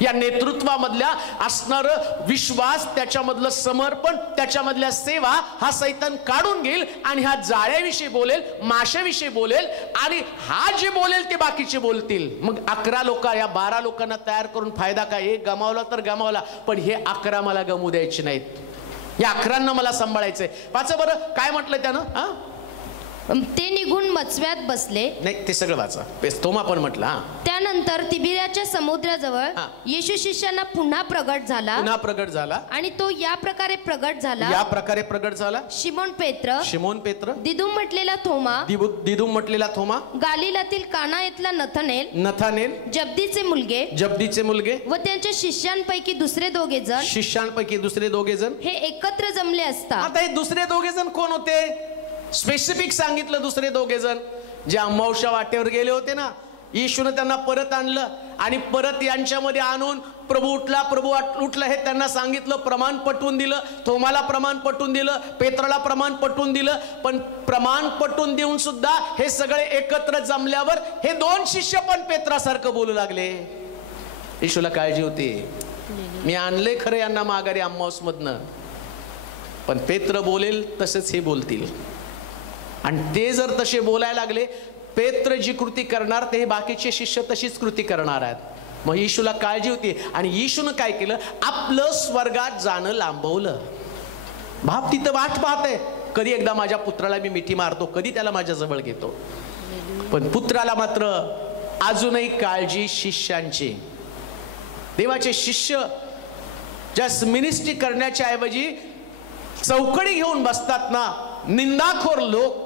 या नेतृत्वामधल्या असणार विश्वास, त्याच्यामधलं समर्पण, त्याच्यामधल्या सेवा हा सैतान काढून घेईल आणि हा जाळ्याविषयी बोलेल, माशाविषयी बोलेल आणि हा जे बोलेल ते बाकीचे बोलतील. मग 11 लोक या 12 लोकांना तयार करून फायदा काय? एक गमावला तर गमावला, पण हे 11 मला गमू द्यायचे नाहीत. या 11 मला सांभाळायचंय. वाचा बरं काय म्हटलं त्यानं. ते निघून मचव्यात बसले. नाही, ते सगळं वाचा. तोमा पण म्हटला. त्यानंतर तिबिरियाच्या समुद्राजवळ येशू शिष्यांना पुन्हा प्रगट झाला आणि तो या प्रकारे प्रगट झाला. शिमोन पेत्र, दिदुम म्हटलेला थोमा, गालिलातील काना इथला नथानेल, जब्दीचे मुलगे व त्यांच्या शिष्यांपैकी दुसरे दोघे जण हे एकत्र जमले असता. आता हे दुसरे दोघे जण कोण होते? स्पेसिफिक सांगितलं. दुसरे दोघे जण जे अमावस्या वाटेवर गेले होते ना, येशूने त्यांना परत आणलं आणि परत यांच्यामध्ये आणून प्रभू उठला हे त्यांना सांगितलं, प्रमाण पटवून दिलं. थोमाला प्रमाण पटवून दिलं, पेत्राला प्रमाण पटवून दिलं. पण प्रमाण पटवून देऊन सुद्धा हे सगळे एकत्र जमल्यावर हे 2 शिष्य पण पेत्रासारखं बोलू लागले. येशूला काळजी होती, मी आणले खरं यांना माघारी अम्माऊस मधनं, पण पेत्र बोलेल तसेच हे बोलतील. आणि ते जर तसे बोलायला लागले, पेत्र जी कृती करणार ते बाकीचे शिष्य तशीच कृती करणार आहेत. मग येशूला काळजी होती आणि येशूनं काय केलं? आपलं स्वर्गात जाणं लांबवलं. बाप तिथं वाट पाहते, कधी एकदा माझ्या पुत्राला मी मिठी मारतो, कधी त्याला माझ्या जवळ घेतो. पण पुत्राला मात्र अजूनही काळजी शिष्यांची. देवाचे शिष्य ज्या मिनिस्ट्री करण्याच्या ऐवजी चौकडी घेऊन बसतात ना, निंदाखोर लोक,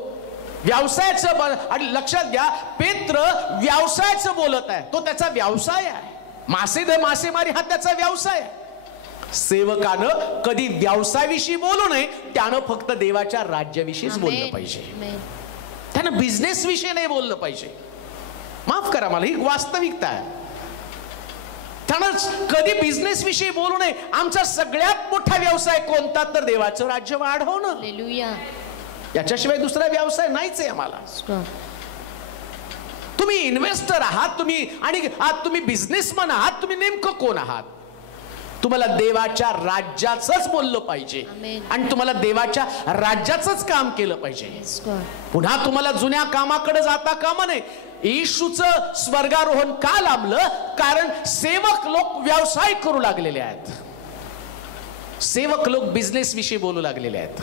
व्यवसायाचं. आणि लक्षात घ्या, पेत्र व्यवसायाचं बोलत आहे. तो त्याचा व्यवसाय आहे. मासेमारी हा त्याचा व्यवसाय आहे. सेवकानं कधी व्यवसायाविषयी बोलू नये, त्यानं फक्त देवाच्या राज्याविषयीच बोललं पाहिजे. त्यानं बिझनेस विषयी नाही बोललं पाहिजे. माफ करा मला, ही वास्तविकता आहे. त्यानं कधी बिझनेस विषयी बोलू नये. आमचा सगळ्यात मोठा व्यवसाय कोणता? तर देवाचं राज्य वाढवणं. याच्याशिवाय दुसरा व्यवसाय नाहीच आहे आम्हाला. तुम्ही इन्व्हेस्टर आहात, तुम्ही बिझनेसमॅन आहात, तुम्ही नेमकं कोण आहात? तुम्हाला देवाच्या राज्याचंच बोललं पाहिजे आणि तुम्हाला देवाच्या राज्याचंच काम केलं पाहिजे. पुन्हा तुम्हाला जुन्या कामाकडे जाता कामा नये. येशूचं स्वर्गारोहण का लांबलं? कारण सेवक लोक व्यवसाय करू लागलेले आहेत. सेवक लोक बिझनेस विषयी बोलू लागलेले आहेत.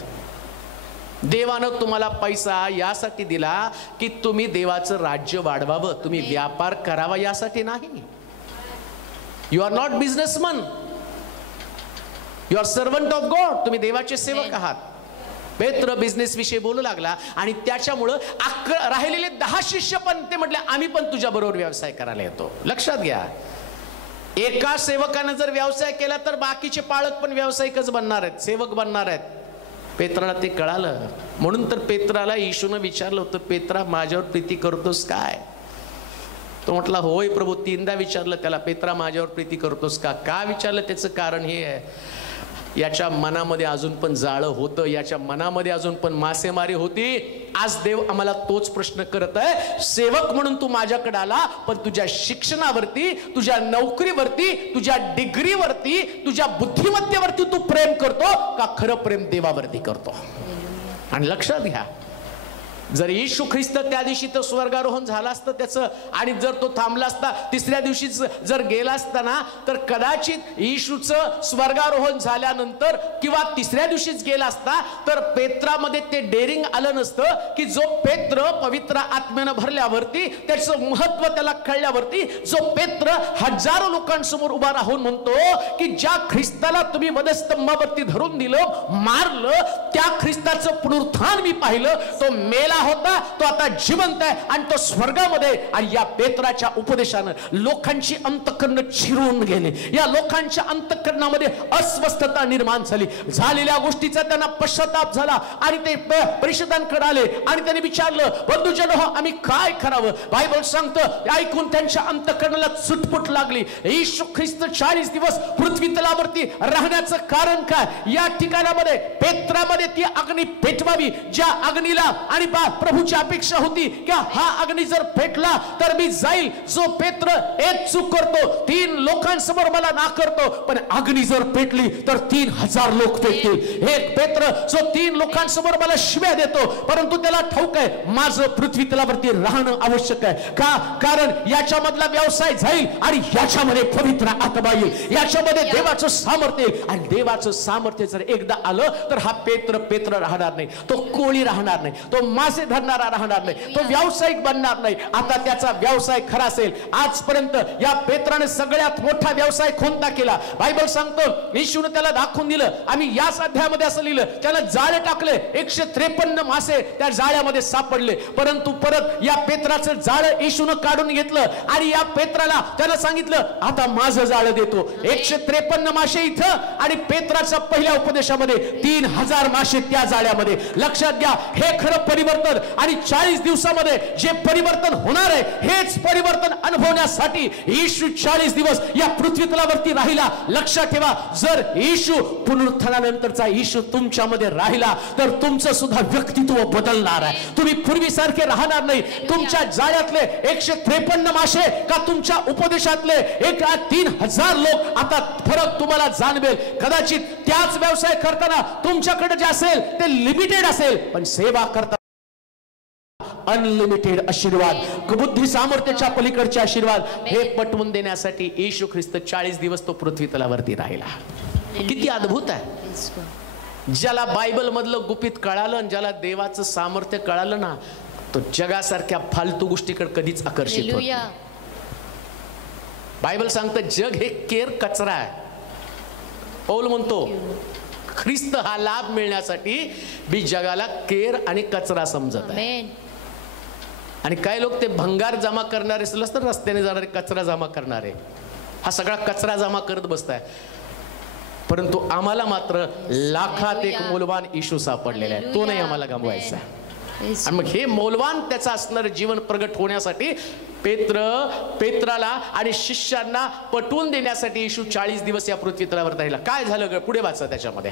देवानं तुम्हाला पैसा यासाठी दिला की तुम्ही देवाचं राज्य वाढवावं, तुम्ही व्यापार करावा यासाठी नाही. You are not businessman, you are servant of God. तुम्ही देवाचे सेवक आहात. पेत्र बिझनेस विषयी बोलू लागला आणि त्याच्यामुळं राहिलेले 10 शिष्य पण ते म्हटले, आम्ही पण तुझ्या बरोबर व्यवसाय करायला येतो. लक्षात घ्या, एका सेवकानं जर व्यवसाय केला तर बाकीचे पाळक पण व्यावसायिकच बनणार आहेत, सेवक बनणार आहेत. पेत्राला ते कळालं. म्हणून तर पेत्राला येशूनं विचारलं होतं, पेत्रा माझ्यावर प्रीती करतोस काय? तो म्हटला, होय प्रभू. 3दा विचारलं त्याला, पेत्रा माझ्यावर प्रीती करतोस का? का विचारलं? त्याचं कारण हे आहे, याच्या मनामध्ये अजून पण जाळं होतं, याच्या मनामध्ये अजून पण मासेमारी होती. आज देव आम्हाला तोच प्रश्न करत आहे, सेवक म्हणून तू माझ्याकडे आला, पण तुझ्या शिक्षणावरती, तुझ्या नोकरीवरती, तुझ्या डिग्रीवरती, तुझ्या बुद्धिमत्तेवरती तू प्रेम करतो का खरं प्रेम देवावरती करतो? आणि लक्षात घ्या, जर येशू ख्रिस्त त्या दिवशी तो स्वर्गारोहण झाला असतं त्याचं, आणि जर तो थांबला असता, 3ऱ्या दिवशी जर गेला असताना, तर कदाचित येशूचं स्वर्गारोहण झाल्यानंतर किंवा 3ऱ्या दिवशीच गेला असता, तर पेत्रामध्ये ते डेअरिंग आलं नसतं की जो पेत्र पवित्र आत्म्यानं भरल्यावरती, त्याचं महत्व त्याला कळल्यावरती, जो पेत्र हजारो लोकांसमोर उभा राहून म्हणतो की ज्या ख्रिस्ताला तुम्ही वधस्तंभावरती धरून दिलं, मारलं, त्या ख्रिस्ताचं पुनरुत्थान मी पाहिलं, तो मेला होता, तो आता जिवंत आहे आणि तो स्वर्गामध्ये. आणि या पेत्राच्या उपदेशानं लोकांची अंतःकरण चिरून गेले. या लोकांच्या अंतःकरणामध्ये अस्वस्थता निर्माण झाली. झालेल्या गोष्टीचा त्यांना पश्चाताप झाला आणि ते परिषदांकडे आले आणि त्यांनी विचारलं, बंधुजनो, आम्ही काय करावं? बायबल सांगतं, ऐकून त्यांच्या अंतःकरणाला चुटपुट लागली. येशू ख्रिस्त 40 दिवस पृथ्वी तलावरती राहण्याचं कारण काय? या ठिकाणामध्ये पेत्रामध्ये ती अग्नी पेटवावी, ज्या अग्नीला आणि प्रभूची अपेक्षा होती की हा अग्नी जर पेटला तर मी जाईल. जो पेत्र एक चूक करतो 3 लोकांसमोर मला नाकारतो, पण अग्नी जर पेटली तर 3000 लोक पेटतील. एक पेत्र जो 3 लोकांसमोर मला शिव्या देतो, परंतु त्याला ठाऊक आहे माझं पृथ्वी तलावरती राहणं आवश्यक आहे. का? कारण याच्यामधला व्यवसाय जाईल आणि याच्यामध्ये पवित्र आत्मा येईल, याच्यामध्ये देवाचं सामर्थ्य येईल. आणि देवाचं सामर्थ्य जर एकदा आलं तर हा पेत्र राहणार नाही, तो कोळी राहणार नाही, तो मासे धरणारा राहणार नाही, तो व्यावसायिक बनणार नाही. आता त्याचा व्यवसाय खरा असेल. आजपर्यंत या पेत्राने सगळ्यात मोठा व्यवसाय कोणता केला? बायबल सांगतो येशूने त्याला दाखवून दिलं. आम्ही याच अध्यायामध्ये असं लिहिलं, त्याला जाळे टाकले, 153 मासे त्या जाळ्यामध्ये सापडले. परंतु परत या पेत्राचं जाळं येशूने काढून घेतलं आणि या पेत्राला त्याला सांगितलं आता माझं जाळं देतो. 153 मासे इथं आणि पेत्राच्या पहिल्या उपदेशामध्ये 3000 मासे त्या जाळ्यामध्ये. लक्षात घ्या, हे खरं परिवर्तन. आणि 40 दिवसामध्ये जे परिवर्तन होणार आहे, हेच परिवर्तन अनुभवण्यासाठी येशू 40 दिवस या पृथ्वी तलावरती राहिला. लक्षात ठेवा, जर येशू पुनरुत्थानानंतरचा येशू तुमच्यामध्ये राहिला तर तुमचं सुद्धा व्यक्तित्व बदलणार आहे. तुम्ही पूर्वीसारखे राहणार नाही. तुमच्या जाळ्यातले 153 मासे का तुमच्या उपदेशातले 3000 लोक, आता फरक तुम्हाला जाणवेल. कदाचित त्याच व्यवसाय करताना तुमच्याकडे जे असेल ते लिमिटेड असेल, पण सेवा करताना अनलिमिटेड आशीर्वाद, बुद्धी सामर्थ्याच्या पलीकडचे आशीर्वाद हे पटवून देण्यासाठी येशू ख्रिस्त 40 दिवस तो पृथ्वी तलावरती राहिला. किती अद्भुत आहे. ज्याला बायबल मधलं गुपित कळालं आणि ज्याला देवाचं सामर्थ्य कळालं ना, तो जगासारख्या फालतू गोष्टीकडे कधीच आकर्षित होत नाही. बायबल सांगतं जग हे केर कचरा आहे. पौल म्हणतो ख्रिस्त हा लाभ मिळण्यासाठी मी जगाला केर आणि कचरा समजत आहे. आणि काही लोक ते भंगार जमा करणारे तर रस्त्याने जाणारे कचरा जमा करणारे, हा सगळा कचरा जमा करत बसताय. परंतु आम्हाला मात्र लाखात एक मौलवान येशू सापडलेला आहे, तो नाही आम्हाला गमवायचा. आणि मग हे मौलवान त्याचं असणारं जीवन प्रगट होण्यासाठी पेत्राला आणि शिष्यांना पटवून देण्यासाठी येशू 40 दिवस या पृथ्वी तलावर राहिला. काय झालं पुढे वाचा त्याच्यामध्ये.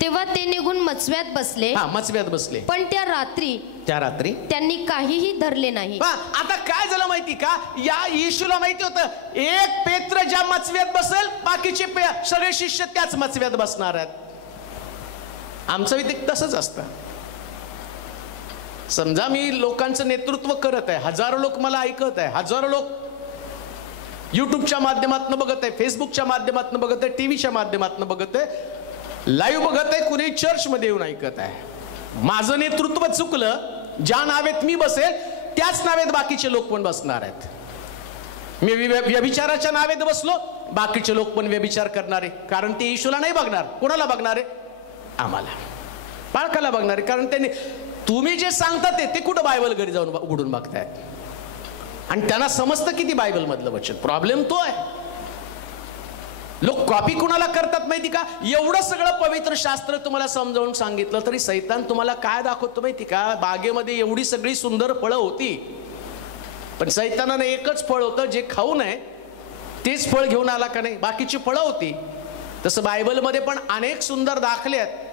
तेव्हा ते निघून मचव्यात बसले. मचव्यात बसले. पण त्या रात्री त्यांनी काहीही धरले नाही. आता काय झालं माहिती का, या येशूला माहिती होतं एक पेत्र ज्या मचव्यात बसेल बाकीचे सगळे शिष्य त्याच मचव्यात बसणार आहेत. आमचं विधिक तसंच असतं. समजा मी लोकांचं नेतृत्व करत आहे, हजारो लोक मला ऐकत आहे, हजारो लोक युट्यूबच्या माध्यमातून बघत आहे, फेसबुकच्या माध्यमातून बघत आहे, टीव्हीच्या माध्यमातून बघत आहे, लाईव्ह बघत आहे, कुणी चर्चमध्ये येऊन ऐकत आहे. माझं नेतृत्व चुकलं, ज्या नावेत मी बसेल त्याच नावेत बाकीचे लोक पण बसणार आहेत. मी व्यभिचाराच्या नावेत बसलो, बाकीचे लोक पण व्यभिचार करणारे. कारण ते येशूला नाही बघणार, कोणाला बघणारे? आम्हाला, बाळकाला बघणारे. कारण त्यांनी तुम्ही जे सांगता ते कुठं बायबल घरी जाऊन उघडून बघतायत आणि त्यांना समजतं किती बायबल मधलं वचन. प्रॉब्लेम तो आहे, लोक कॉपी कुणाला करतात माहिती का? एवढं सगळं पवित्र शास्त्र तुम्हाला समजावून सांगितलं तरी सैतान तुम्हाला काय दाखवतो माहिती का? बागेमध्ये एवढी सगळी सुंदर फळं होती, पण सैतानानं एकच फळ होतं जे खाऊ नये, तेच फळ घेऊन आला का नाही? बाकीची फळं होती. तसं बायबलमध्ये पण अनेक सुंदर दाखले आहेत,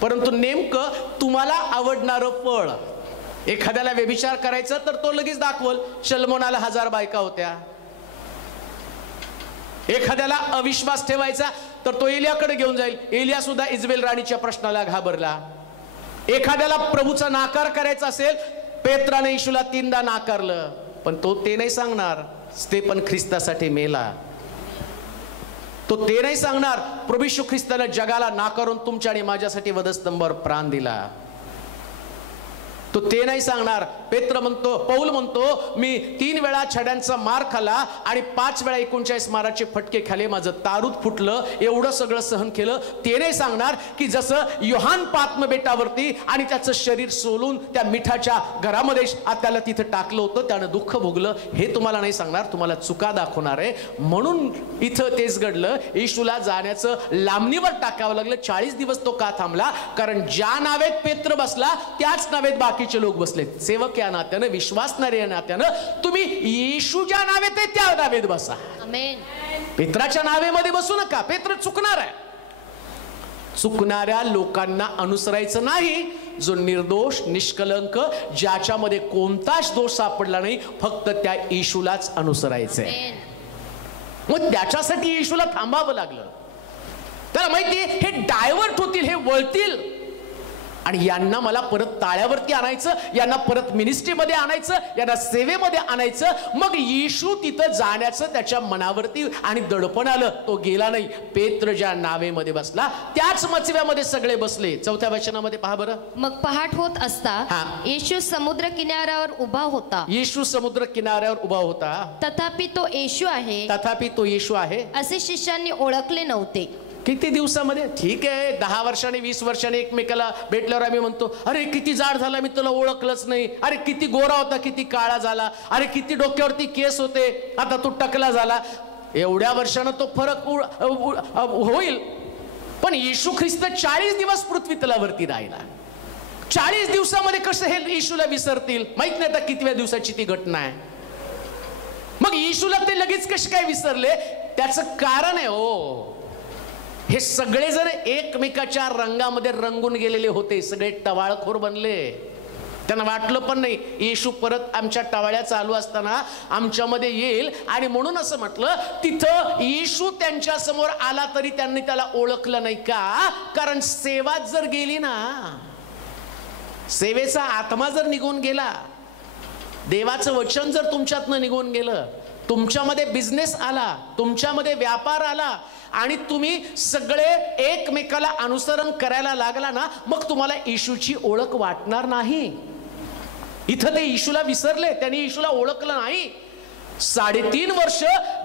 परंतु नेमकं तुम्हाला आवडणारं फळ. एखाद्याला व्यभिचार करायचं तर तो लगेच दाखवल, शल्मोनाला 1000 बायका होत्या. एखाद्याला अविश्वास ठेवायचा तर तो एलियाकडे घेऊन जाईल, एलिया सुद्धा इजबेल राणीच्या प्रश्नाला घाबरला. एखाद्याला प्रभूचा नाकार करायचा असेल, पेत्राने येशूला 3दा नाकारलं, पण तो ते नाही सांगणार ते पण ख्रिस्तासाठी मेला. तो ते नाही सांगणार प्रभू येशू ख्रिस्ताने जगाला नाकारून तुमच्या आणि माझ्यासाठी वधस्तंभावर प्राण दिला. तो ते नाही सांगणार. पौल म्हणतो मी 3 वेळा छड्यांचा मार खाला आणि 5 वेळा 39 माराचे फटके खाले, माझं तारूत फुटलं, एवढं सगळं सहन केलं. ते नाही सांगणार की जसं योहान पात्म बेटावरती आणि त्याचं शरीर सोलून त्या मिठाच्या घरामध्ये त्याला तिथं टाकलं होतं, त्यानं दुःख भोगलं. हे तुम्हाला नाही सांगणार, तुम्हाला चुका दाखवणार आहे. म्हणून इथं तेच घडलं, येशूला जाण्याचं लांबणीवर टाकावं लागलं. 40 दिवस तो का थांबला? कारण ज्या नावेत पेत्र बसला त्याच नावेत बाकीचे लोक बसले. सेवक या नात्यानं, विश्वासणारे या नात्यानं तुम्ही येशूच्या नावेत आहे त्या नावेत बसा. आमेन. पेत्राच्या नावेमध्ये बसू नका. पेत्र चुकणार आहे. चुकणाऱ्या लोकांना अनुसरायचं नाही, जो निर्दोष निष्कलंक, ज्याच्यामध्ये कोणताच दोष सापडला नाही, फक्त त्या येशूलाच अनुसरायचंय. मग त्याच्यासाठी येशूला थांबावं लागलं. त्याला माहिती हे डायव्हर्ट होतील, हे वळतील आणि यांना मला परत ताळ्यावरती आणायचं, यांना परत मिनिस्ट्रीमध्ये आणायचं, यांना सेवेमध्ये आणायचं. मग येशू तिथं जाण्याचं त्याच्या मनावरती आणि दडपण आलं. तो गेला नाही. पेत्र ज्या नावेमध्ये बसला त्याच मचव्यामध्ये सगळे बसले. 4थ्या वचनामध्ये पहा बरं. मग पहाट होत असता येशू समुद्र किनाऱ्यावर उभा होता. येशू समुद्र किनाऱ्यावर उभा होता. तथापि तो येशू आहे, तथापि तो येशू आहे असे शिष्यांनी ओळखले नव्हते. किती दिवसामध्ये? ठीक आहे, 10 वर्षांनी 20 वर्षांनी एकमेकाला भेटल्यावर आम्ही म्हणतो, अरे किती जाड झाला, मी तुला ओळखलंच नाही. अरे किती गोरा होता, किती काळा झाला. अरे किती डोक्यावरती केस होते, आता तू टकला झाला. एवढ्या वर्षानं तो फरक होईल. पण येशू ख्रिस्त 40 दिवस पृथ्वी तलावरती राहिला. 40 दिवसामध्ये कसं हे येशूला विसरतील? माहित नाही आता कितव्या दिवसाची ती घटना आहे. मग येशूला ते लगेच कसे काय विसरले? त्याचं कारण आहे हो, हे सगळे जण एकमेकाच्या रंगामध्ये रंगून गेलेले होते. सगळे टवाळखोर बनले. त्यांना वाटलं पण नाही येशू परत आमच्या टवाळ्या चालू असताना आमच्यामध्ये येईल. आणि म्हणून असं म्हटलं, तिथं येशू त्यांच्या समोर आला तरी त्यांनी त्याला ओळखलं नाही. का? कारण सेवा जर गेली ना, सेवेचा आत्मा जर निघून गेला, देवाचं वचन जर तुमच्यातनं निघून गेलं, तुमच्यामध्ये बिझनेस आला, तुमच्यामध्ये व्यापार आला आणि तुम्ही सगळे एकमेकाला अनुसरण करायला लागला ना, मग तुम्हाला येशूची ओळख वाटणार नाही. इथं ते येशूला विसरले, त्यांनी येशूला ओळखलं नाही. 3.5 वर्ष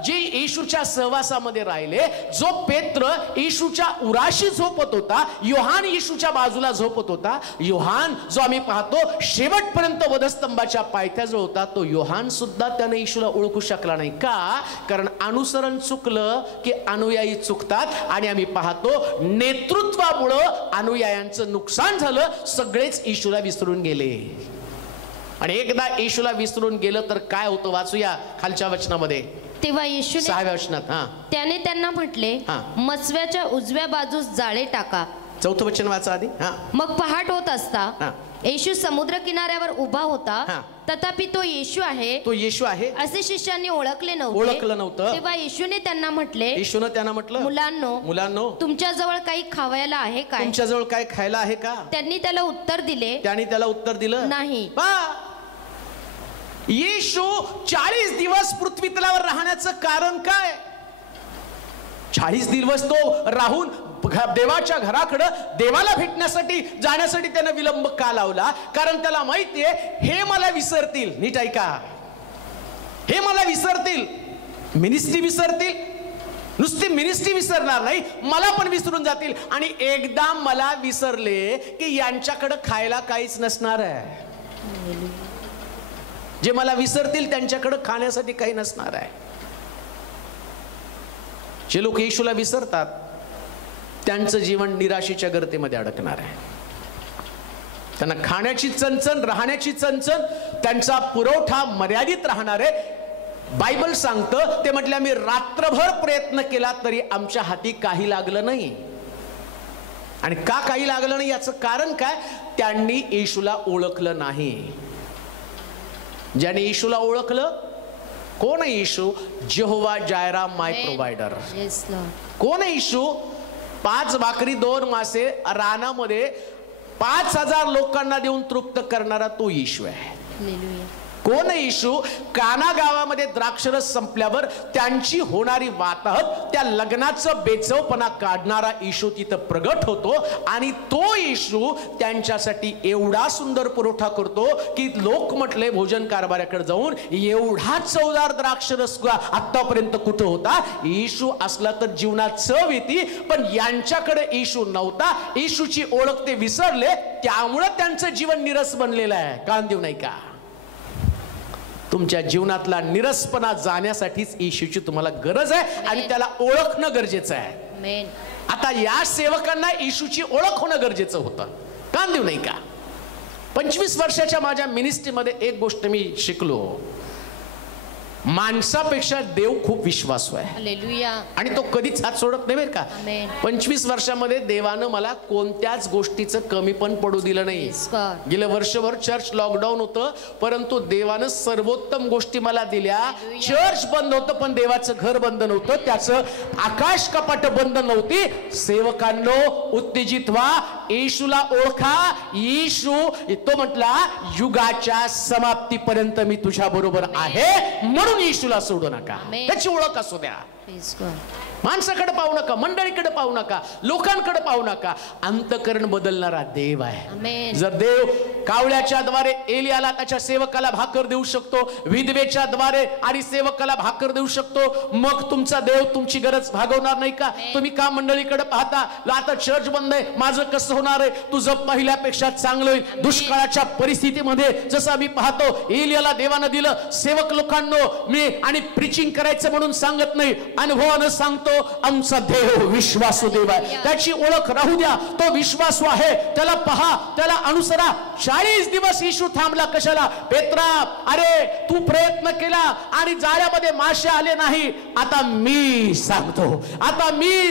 जे येशूच्या सहवासामध्ये राहिले, जो पेत्र येशूच्या उराशी झोपत होता, योहान येशूच्या बाजूला झोपत होता. योहान जो आम्ही पाहतो शेवटपर्यंत वधस्तंभाच्या पायथ्याजवळ होता, तो योहान सुद्धा त्याने येशूला ओळखू शकला नाही. का? कारण अनुसरण चुकलं की अनुयायी चुकतात. आणि आम्ही पाहतो नेतृत्वामुळं अनुयायांचं नुकसान झालं. सगळेच येशूला विसरून गेले. आणि एकदा येशूला विसरून गेलं तर काय होतं? वाचूया खालच्या वचनामध्ये. तेव्हा येशूने 6व्या वचनात त्याने त्यांना म्हटले, मचव्याच्या उजव्या बाजूस जाळे टाका. 4थं वचन वाचा आधी. मग पहाट होत असता येशू समुद्र किनाऱ्यावर उभा होता. तथापि तो येशू आहे, तो येशू आहे असे शिष्यांनी ओळखलं नव्हतं. तेव्हा येशूने त्यांना म्हटले, येशूने त्यांना म्हटलं, मुलांनो तुमच्या जवळ काही खावायला आहे काय? तुमच्याजवळ काय खायला आहे का? त्यांनी त्याला उत्तर दिले, नाही. येशू 40 दिवस पृथ्वी तलावर राहण्याचं कारण काय? 40 दिवस तो राहून देवाच्या घराकडे देवाला भेटण्यासाठी जाण्यासाठी त्याने विलंब का लावला? कारण त्याला माहितीये हे मला विसरतील. नीट ऐका, हे मला विसरतील. मिनिस्ट्री विसरतील, नुसती मिनिस्ट्री विसरणार नाही, मला पण विसरून जातील. आणि एकदा मला विसरले की यांच्याकडे खायला काहीच नसणार आहे. जे मला विसरतील त्यांच्याकडे खाण्यासाठी काही नसणार आहे. जे लोक येशूला विसरतात त्यांचं जीवन निराशेच्या गर्तेमध्ये अडकणार आहे. त्यांना खाण्याची चणचण, राहण्याची चणचण, त्यांचा पुरवठा मर्यादित राहणार आहे. बायबल सांगतं, ते म्हटले आम्ही रात्रभर प्रयत्न केला तरी आमच्या हाती काही लागलं नाही. आणि का काही लागलं नाही याचं कारण काय? त्यांनी येशूला ओळखलं नाही. ज्याने येशूला ओळखलं, कोण आहे येशू? जेहोवा जायरा, माय प्रोव्हायडर. कोण आहे येशू? 5 भाकरी 2 मासे रानामध्ये 5000 लोकांना देऊन तृप्त करणारा तो येशू आहे. कोण आहे येशू? काना गावामध्ये द्राक्षरस संपल्यावर त्यांची होणारी वाताहत, त्या लग्नाचं बेचवपणा काढणारा येशू तिथं प्रगट होतो. आणि तो येशू त्यांच्यासाठी एवढा सुंदर पुरवठा करतो की लोक म्हटले भोजन कारभाराकडे जाऊन, एवढा चवदार द्राक्षरस आतापर्यंत कुठं होता? येशू असला तर जीवनात चव येते, पण यांच्याकडे येशू नव्हता. येशूची ओळख ते विसरले, त्यामुळे त्यांचं जीवन निरस बनलेलं आहे. कान देऊ नाही का? तुमच्या जीवनातला निरसपणा जाण्यासाठीच येशूची तुम्हाला गरज आहे आणि त्याला ओळखणं गरजेचं आहे. आता या सेवकांना येशूची ओळख होणं गरजेचं होतं. कान देऊ नाही का? 25 वर्षाच्या माझ्या मिनिस्ट्रीमध्ये एक गोष्ट मी शिकलो. माणसापेक्षा देव खूप विश्वासू आहे. हालेलुया. आणि तो कधीच हात सोडत नाही बरं का. आमेन. 25 वर्षामध्ये देवानं मला कोणत्याच गोष्टीचं कमी पण पडू दिलं नाही. गेलं वर्षभर चर्च लॉकडाऊन होतं, परंतु देवानं सर्वोत्तम गोष्टी मला दिल्या. चर्च बंद होतं पण देवाचं घर बंद नव्हतं, त्याचं आकाश कपाट बंद नव्हती. सेवकांनो उत्तेजित व्हा, येशूला ओळखा. येशू तो म्हटला युगाच्या समाप्तीपर्यंत मी तुझ्या बरोबर आहे, म्हणून येशूला सोडू नका. त्याची ओळख असू द्या. माणसाकडे पाहू नका, मंडळीकडे पाहू नका, लोकांकडे पाहू नका. अंतकरण बदलणारा देव आहे. जर देव कावळ्याच्या द्वारे एलियाला त्याच्या सेवकाला भाकर देऊ शकतो, विधवेच्या द्वारे आणि सेवकाला भाकर देऊ शकतो, मग तुमचा देव तुमची गरज भागवणार नाही का? तुम्ही का मंडळीकडे पाहता, आता चर्च बंद आहे, माझं कसं होणार आहे? तुझं पहिल्यापेक्षा चांगलं होईल. दुष्काळाच्या परिस्थितीमध्ये जसं आम्ही पाहतो एलियाला देवानं दिलं. सेवक लोकांनो मी आणि प्रीचिंग करायचं म्हणून सांगत नाही, अनुभवानं सांगतो आमचा देव विश्वासू देव आहे. त्याची ओळख राहू द्या. तो विश्वासू आहे, त्याला पहा, त्याला अनुसरा. 40 दिवस येशू थांबला कशाला? पेत्रा, अरे तू प्रयत्न केला आणि जाळ्यामध्ये मासे आले नाही. आता मी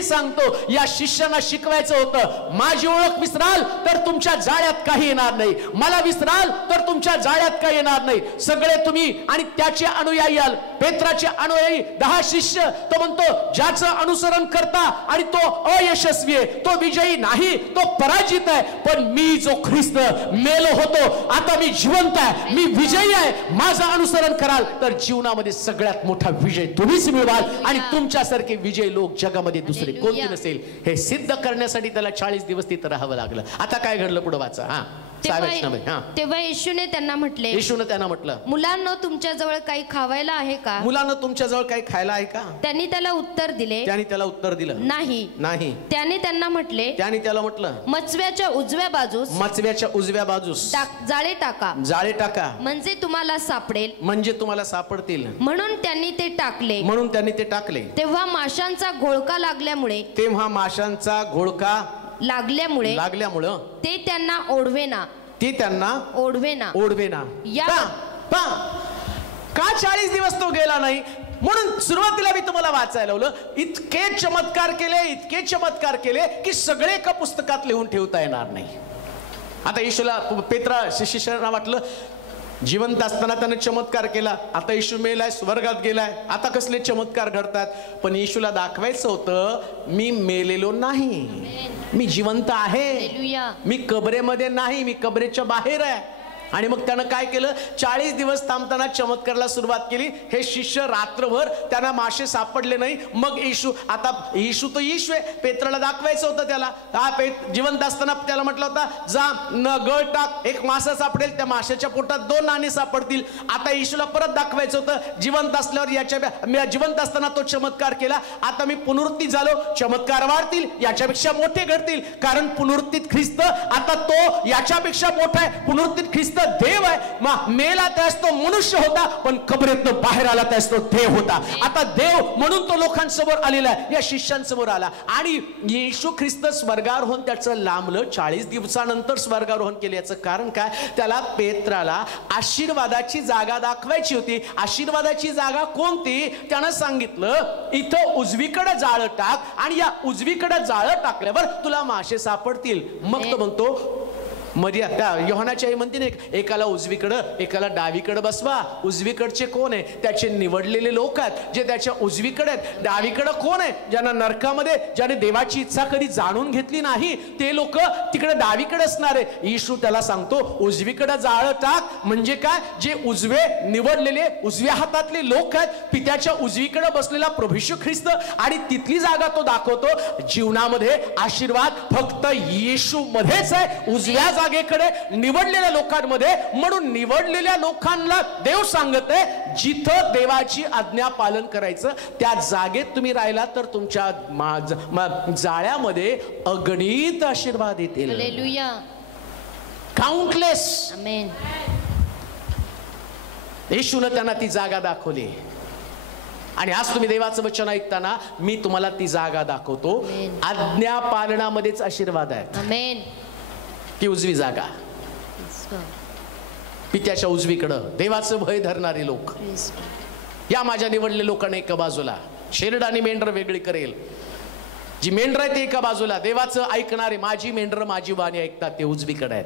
सांगतो या शिष्यांना शिकवायचं होतं. माझी ओळख विसराल तर तुमच्या जाळ्यात काही येणार नाही, मला विसराल तर तुमच्या जाळ्यात काही येणार नाही. सगळे तुम्ही आणि त्याचे अनुयायी आल. पेत्राचे अनुयायी 10 शिष्य. तो म्हणतो ज्याचं अनुसरण करता आणि तो अयशस्वी आहे, तो विजयी नाही, तो पराजित आहे. पण मी जो ख्रिस्त मेलो होतो, आता मी जिवंत आहे, मी विजयी आहे. माझं अनुसरण कराल तर जीवनामध्ये सगळ्यात मोठा विजय तुम्हीच मिळवाल आणि तुमच्यासारखे विजय लोक जगामध्ये दुसरे कोणते नसेल. हे सिद्ध करण्यासाठी त्याला 40 दिवस तिथं राहावं लागलं. आता काय घडलं पुढे वाचा. तेव्हा येशूने त्यांना म्हटलं, मुलांनो तुमच्याजवळ काही खावायला आहे का? मुलांनो तुमच्याजवळ काही खायला आहे का? त्यांनी त्याला उत्तर दिलं नाही. त्याने त्याला म्हटलं मचव्याच्या उजव्या बाजूस जाळे टाका, म्हणजे तुम्हाला सापडतील. म्हणून त्यांनी ते टाकले. तेव्हा माशांचा घोळका लागल्यामुळे ते त्यांना ओढवेना. का 40 दिवस तो गेला नाही? म्हणून सुरुवातीला मी तुम्हाला वाचायला लावलं. इतके चमत्कार केले की सगळे एका पुस्तकात लिहून ठेवता येणार नाही. आता येशूला पेत्रा शिष्याला वाटलं जिवंत असताना त्याने चमत्कार केला, आता येशू मेलाय, स्वर्गात गेलाय, आता कसले चमत्कार घडतात? पण येशूला दाखवायचं होतं मी मेलेलो नाही, मी जिवंत आहे, मी कबरेमध्ये नाही, मी कबरेच्या बाहेर आहे. आणि मग त्यानं काय केलं? 40 दिवस थांबताना चमत्काराला सुरुवात केली. हे शिष्य रात्रभर त्यांना मासे सापडले नाही. मग येशू तर येशू आहे, पेत्राला दाखवायचं होतं त्याला. जिवंत असताना त्याला म्हटलं होतं जा गळ टाक, एक मासा सापडेल, त्या माशाच्या पोटात 2 नाणी सापडतील. आता येशूला परत दाखवायचं होतं जिवंत असल्यावर जिवंत असताना तो चमत्कार केला, आता मी पुनरुत्थित झालो, चमत्कार वाढतील, याच्यापेक्षा मोठे घडतील. कारण पुनरुत्थित ख्रिस्त आता तो याच्यापेक्षा मोठा आहे. पुनरुत्थित ख्रिस्त देव आहे. मेला त्यास तो मनुष्य होता, पण कबरेतनं बाहेर आला त्यास तो देव होता. आता देव म्हणून तो लोकांसमोर आलेला आहे, या शिष्यांसमोर आला. आणि येशू ख्रिस्त स्वर्गारोहण त्याचं लांबलं. 40 दिवसानंतर स्वर्गारोहण केलं. याचं कारण काय? त्याला पेत्राला आशीर्वादाची जागा दाखवायची होती. आशीर्वादाची जागा कोणती? त्यानं सांगितलं इथं उजवीकडे जाळं टाक आणि या उजवीकडे जाळं टाकल्यावर तुला मासे सापडतील. मग तो म्हणतो त्या योहानाची आई म्हणते ना, एकाला उजवीकडं एकाला डावीकडे बसवा. उजवीकडचे कोण आहे? त्याचे निवडलेले लोक आहेत जे त्याच्या उजवीकडे आहेत. डावीकडे कोण आहे? ज्यांना नरकामध्ये, ज्याने देवाची इच्छा कधी जाणून घेतली नाही, ते लोक तिकडे डावीकडे असणार आहे. येशू त्याला सांगतो उजवीकडे जाळं टाक. म्हणजे काय? जे उजवे निवडलेले उजव्या हातातले लोक आहेत, पित्याच्या उजवीकडे बसलेला प्रभू येशू ख्रिस्त, आणि तिथली जागा तो दाखवतो. जीवनामध्ये आशीर्वाद फक्त येशू मध्येच आहे, उजव्या जागेकडे, निवडलेल्या लोकांमध्ये. म्हणून निवडलेल्या लोकांना देव सांगत आहे जिथं देवाची आज्ञा पालन करायचं त्या जागेत तुम्ही राहिला तर तुमच्या जाळ्यामध्ये अगणित आशीर्वाद येतील. हालेलुया. काउंटलेस. आमेन. येशूने त्यांना ती जागा दाखवली. आणि आज तुम्ही देवाचं वचन ऐकताना मी तुम्हाला ती जागा दाखवतो. आज्ञा पालनामध्येच आशीर्वाद आहे. आमेन. ती उजवी जागा, पित्याच्या उजवीकडं देवाचं भय धरणारे लोक. या माझ्या निवडलेल्या लोकांना एका बाजूला, शेरड आणि मेंढर वेगळी करेल. जी मेंढर आहे ते एका बाजूला, देवाचं ऐकणारे, माझी मेंढर माझी वाणी ऐकतात ते उजवीकडे आहेत.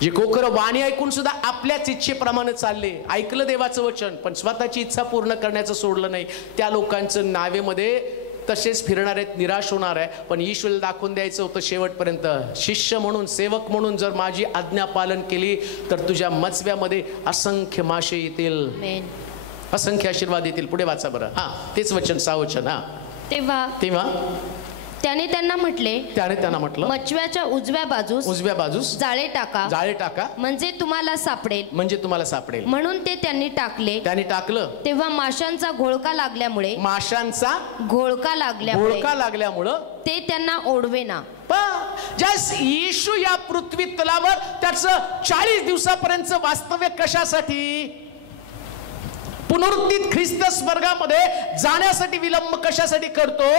जे कोकर वाणी ऐकून सुद्धा आपल्याच इच्छेप्रमाणे चालले, ऐकलं देवाचं वचन पण स्वतःची इच्छा पूर्ण करण्याचं सोडलं नाही, त्या लोकांचं नावेमध्ये तसेच फिरणार आहेत, निराश होणार आहे. पण ईश्वरला दाखवून द्यायचं होतं शेवटपर्यंत, शिष्य म्हणून, सेवक म्हणून जर माझी आज्ञा पालन केली तर तुझ्या मचव्यामध्ये असंख्य मासे येतील, असंख्य आशीर्वाद येतील. पुढे वाचा बरं. हा तेच वचन, 6 वचन. हा तेव्हा त्याने त्यांना म्हटलं, मचव्याच्या उजव्या बाजूस जाळे टाका म्हणजे तुम्हाला सापडेल. म्हणून ते त्यांनी टाकलं. तेव्हा माशांचा घोळका लागल्यामुळे ते त्यांना ओढवेना. येशू या पृथ्वी तलावर त्याचं 40 दिवसापर्यंत वास्तव्य कशासाठी? पुनरुत्थित ख्रिस्त स्वर्गामध्ये जाण्यासाठी विलंब कशासाठी करतो?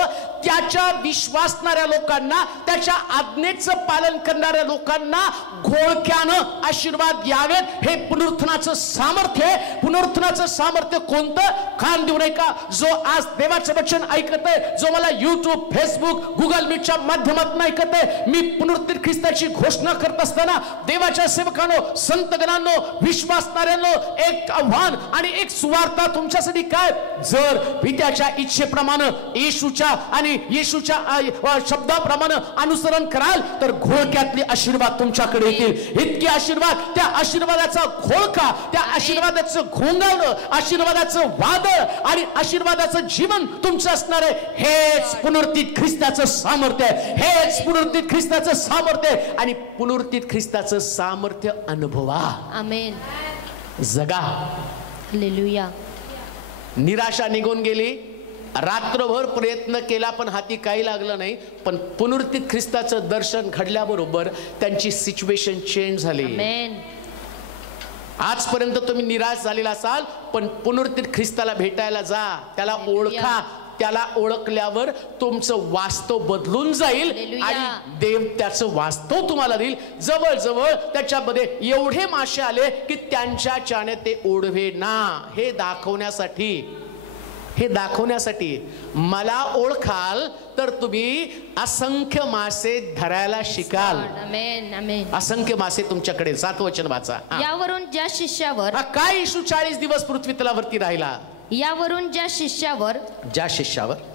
त्याच्या विश्वासणाऱ्या लोकांना, त्याच्या आज्ञेचं पालन करणाऱ्या लोकांना घोळक्यानं आशीर्वाद यावेत. हे पुनरुत्थानाचं सामर्थ्य आहे. पुनरुत्थानाचं सामर्थ्य कोणतं? कान देऊ नये का? जो आज देवाचं वचन ऐकत आहे, जो मला युट्यूब, फेसबुक, गुगल मीटच्या माध्यमातून ऐकत आहे, मी पुनरुत्थित ख्रिस्ताची घोषणा करत असताना देवाच्या सेवकांनो, संतगणांनो, विश्वासणाऱ्यांनो एक आव्हान आणि एक वार्ता तुमच्यासाठी काय? जर पित्याच्या इच्छेप्रमाणे, येशूच्या आणि येशूच्या शब्दाप्रमाणे अनुसरण कराल तर घोळक्यातले आशीर्वाद तुमच्याकडे येतील. इतके आशीर्वाद, त्या आशीर्वादाचा घोळका, त्या आशीर्वादाचं घोंगावणं, आशीर्वादाचं वादळ आणि आशीर्वादाचं जीवन तुमचं असणार आहे. हेच पुनरुत्थित ख्रिस्ताचं सामर्थ्य आहे. हेच पुनरुत्थित ख्रिस्ताचं सामर्थ्य आहे. आणि पुनरुत्थित ख्रिस्ताचं सामर्थ्य अनुभवा. आमेन. जगा. हालेलुया. निराशा निघून गेली, रात्रभर प्रयत्न केला पण हाती काही लागलं नाही. पण पुनरुत्थित ख्रिस्ताचं दर्शन घडल्याबरोबर त्यांची सिच्युएशन चेंज झाली. आमेन. आजपर्यंत तुम्ही निराश झालेला असाल, पण पुनरुत्थित ख्रिस्ताला भेटायला जा, त्याला ओळखा. त्याला ओळखल्यावर तुमचं वास्तव बदलून जाईल आणि देव त्याचं वास्तव तुम्हाला देईल. जवळजवळ त्याच्यामध्ये एवढे मासे आले की त्यांच्या चाने ते ओढवे ना. हे दाखवण्यासाठी मला ओळखाल तर तुम्ही असंख्य मासे धरायला शिकाल. असंख्य मासे तुमच्याकडे. 7 वचन वाचा. यावरून ज्या शिष्यावर काय येशू 40 दिवस पृथ्वी तलावरती राहिला? यावरून ज्या शिष्यावर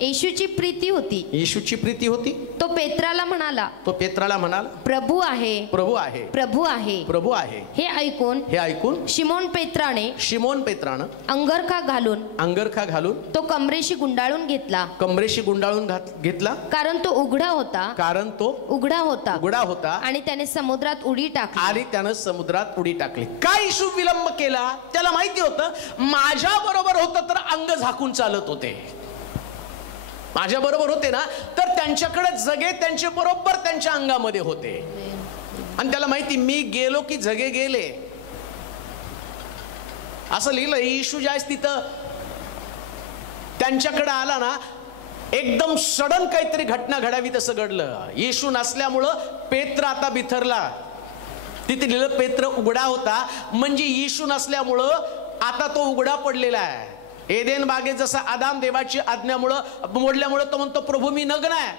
येशूची प्रीती होती तो पेत्राला म्हणाला, प्रभू आहे. हे ऐकून शिमोन पेत्राने अंगरखा घालून तो कमरेशी गुंडाळून घेतला. कारण तो उघडा होता आणि त्याने समुद्रात उडी टाकली. काय येशू विलंब केला? त्याला माहिती होतं माझ्या बरोबर होतं तर अंग झाकून चालत होते, माझ्या बरोबर होते ना तर त्यांच्याकडे जगे त्यांच्या बरोबर त्यांच्या अंगामध्ये होते. आणि त्याला माहिती मी गेलो की जगे गेले. असं लिहिलं. येशू ज्यावेळेस तिथं त्यांच्याकडे आला ना, एकदम सडन काहीतरी घटना घडावी तसं घडलं. येशू नसल्यामुळं पेत्र आता बिथरला. तिथे लिहिलं पेत्र उघडा होता, म्हणजे येशू नसल्यामुळं आता तो उघडा पडलेला आहे. एदेन बागेत जसा आदाम देवाची आज्ञामुळं मोडल्यामुळं तो म्हणतो प्रभू मी नग्न आहे.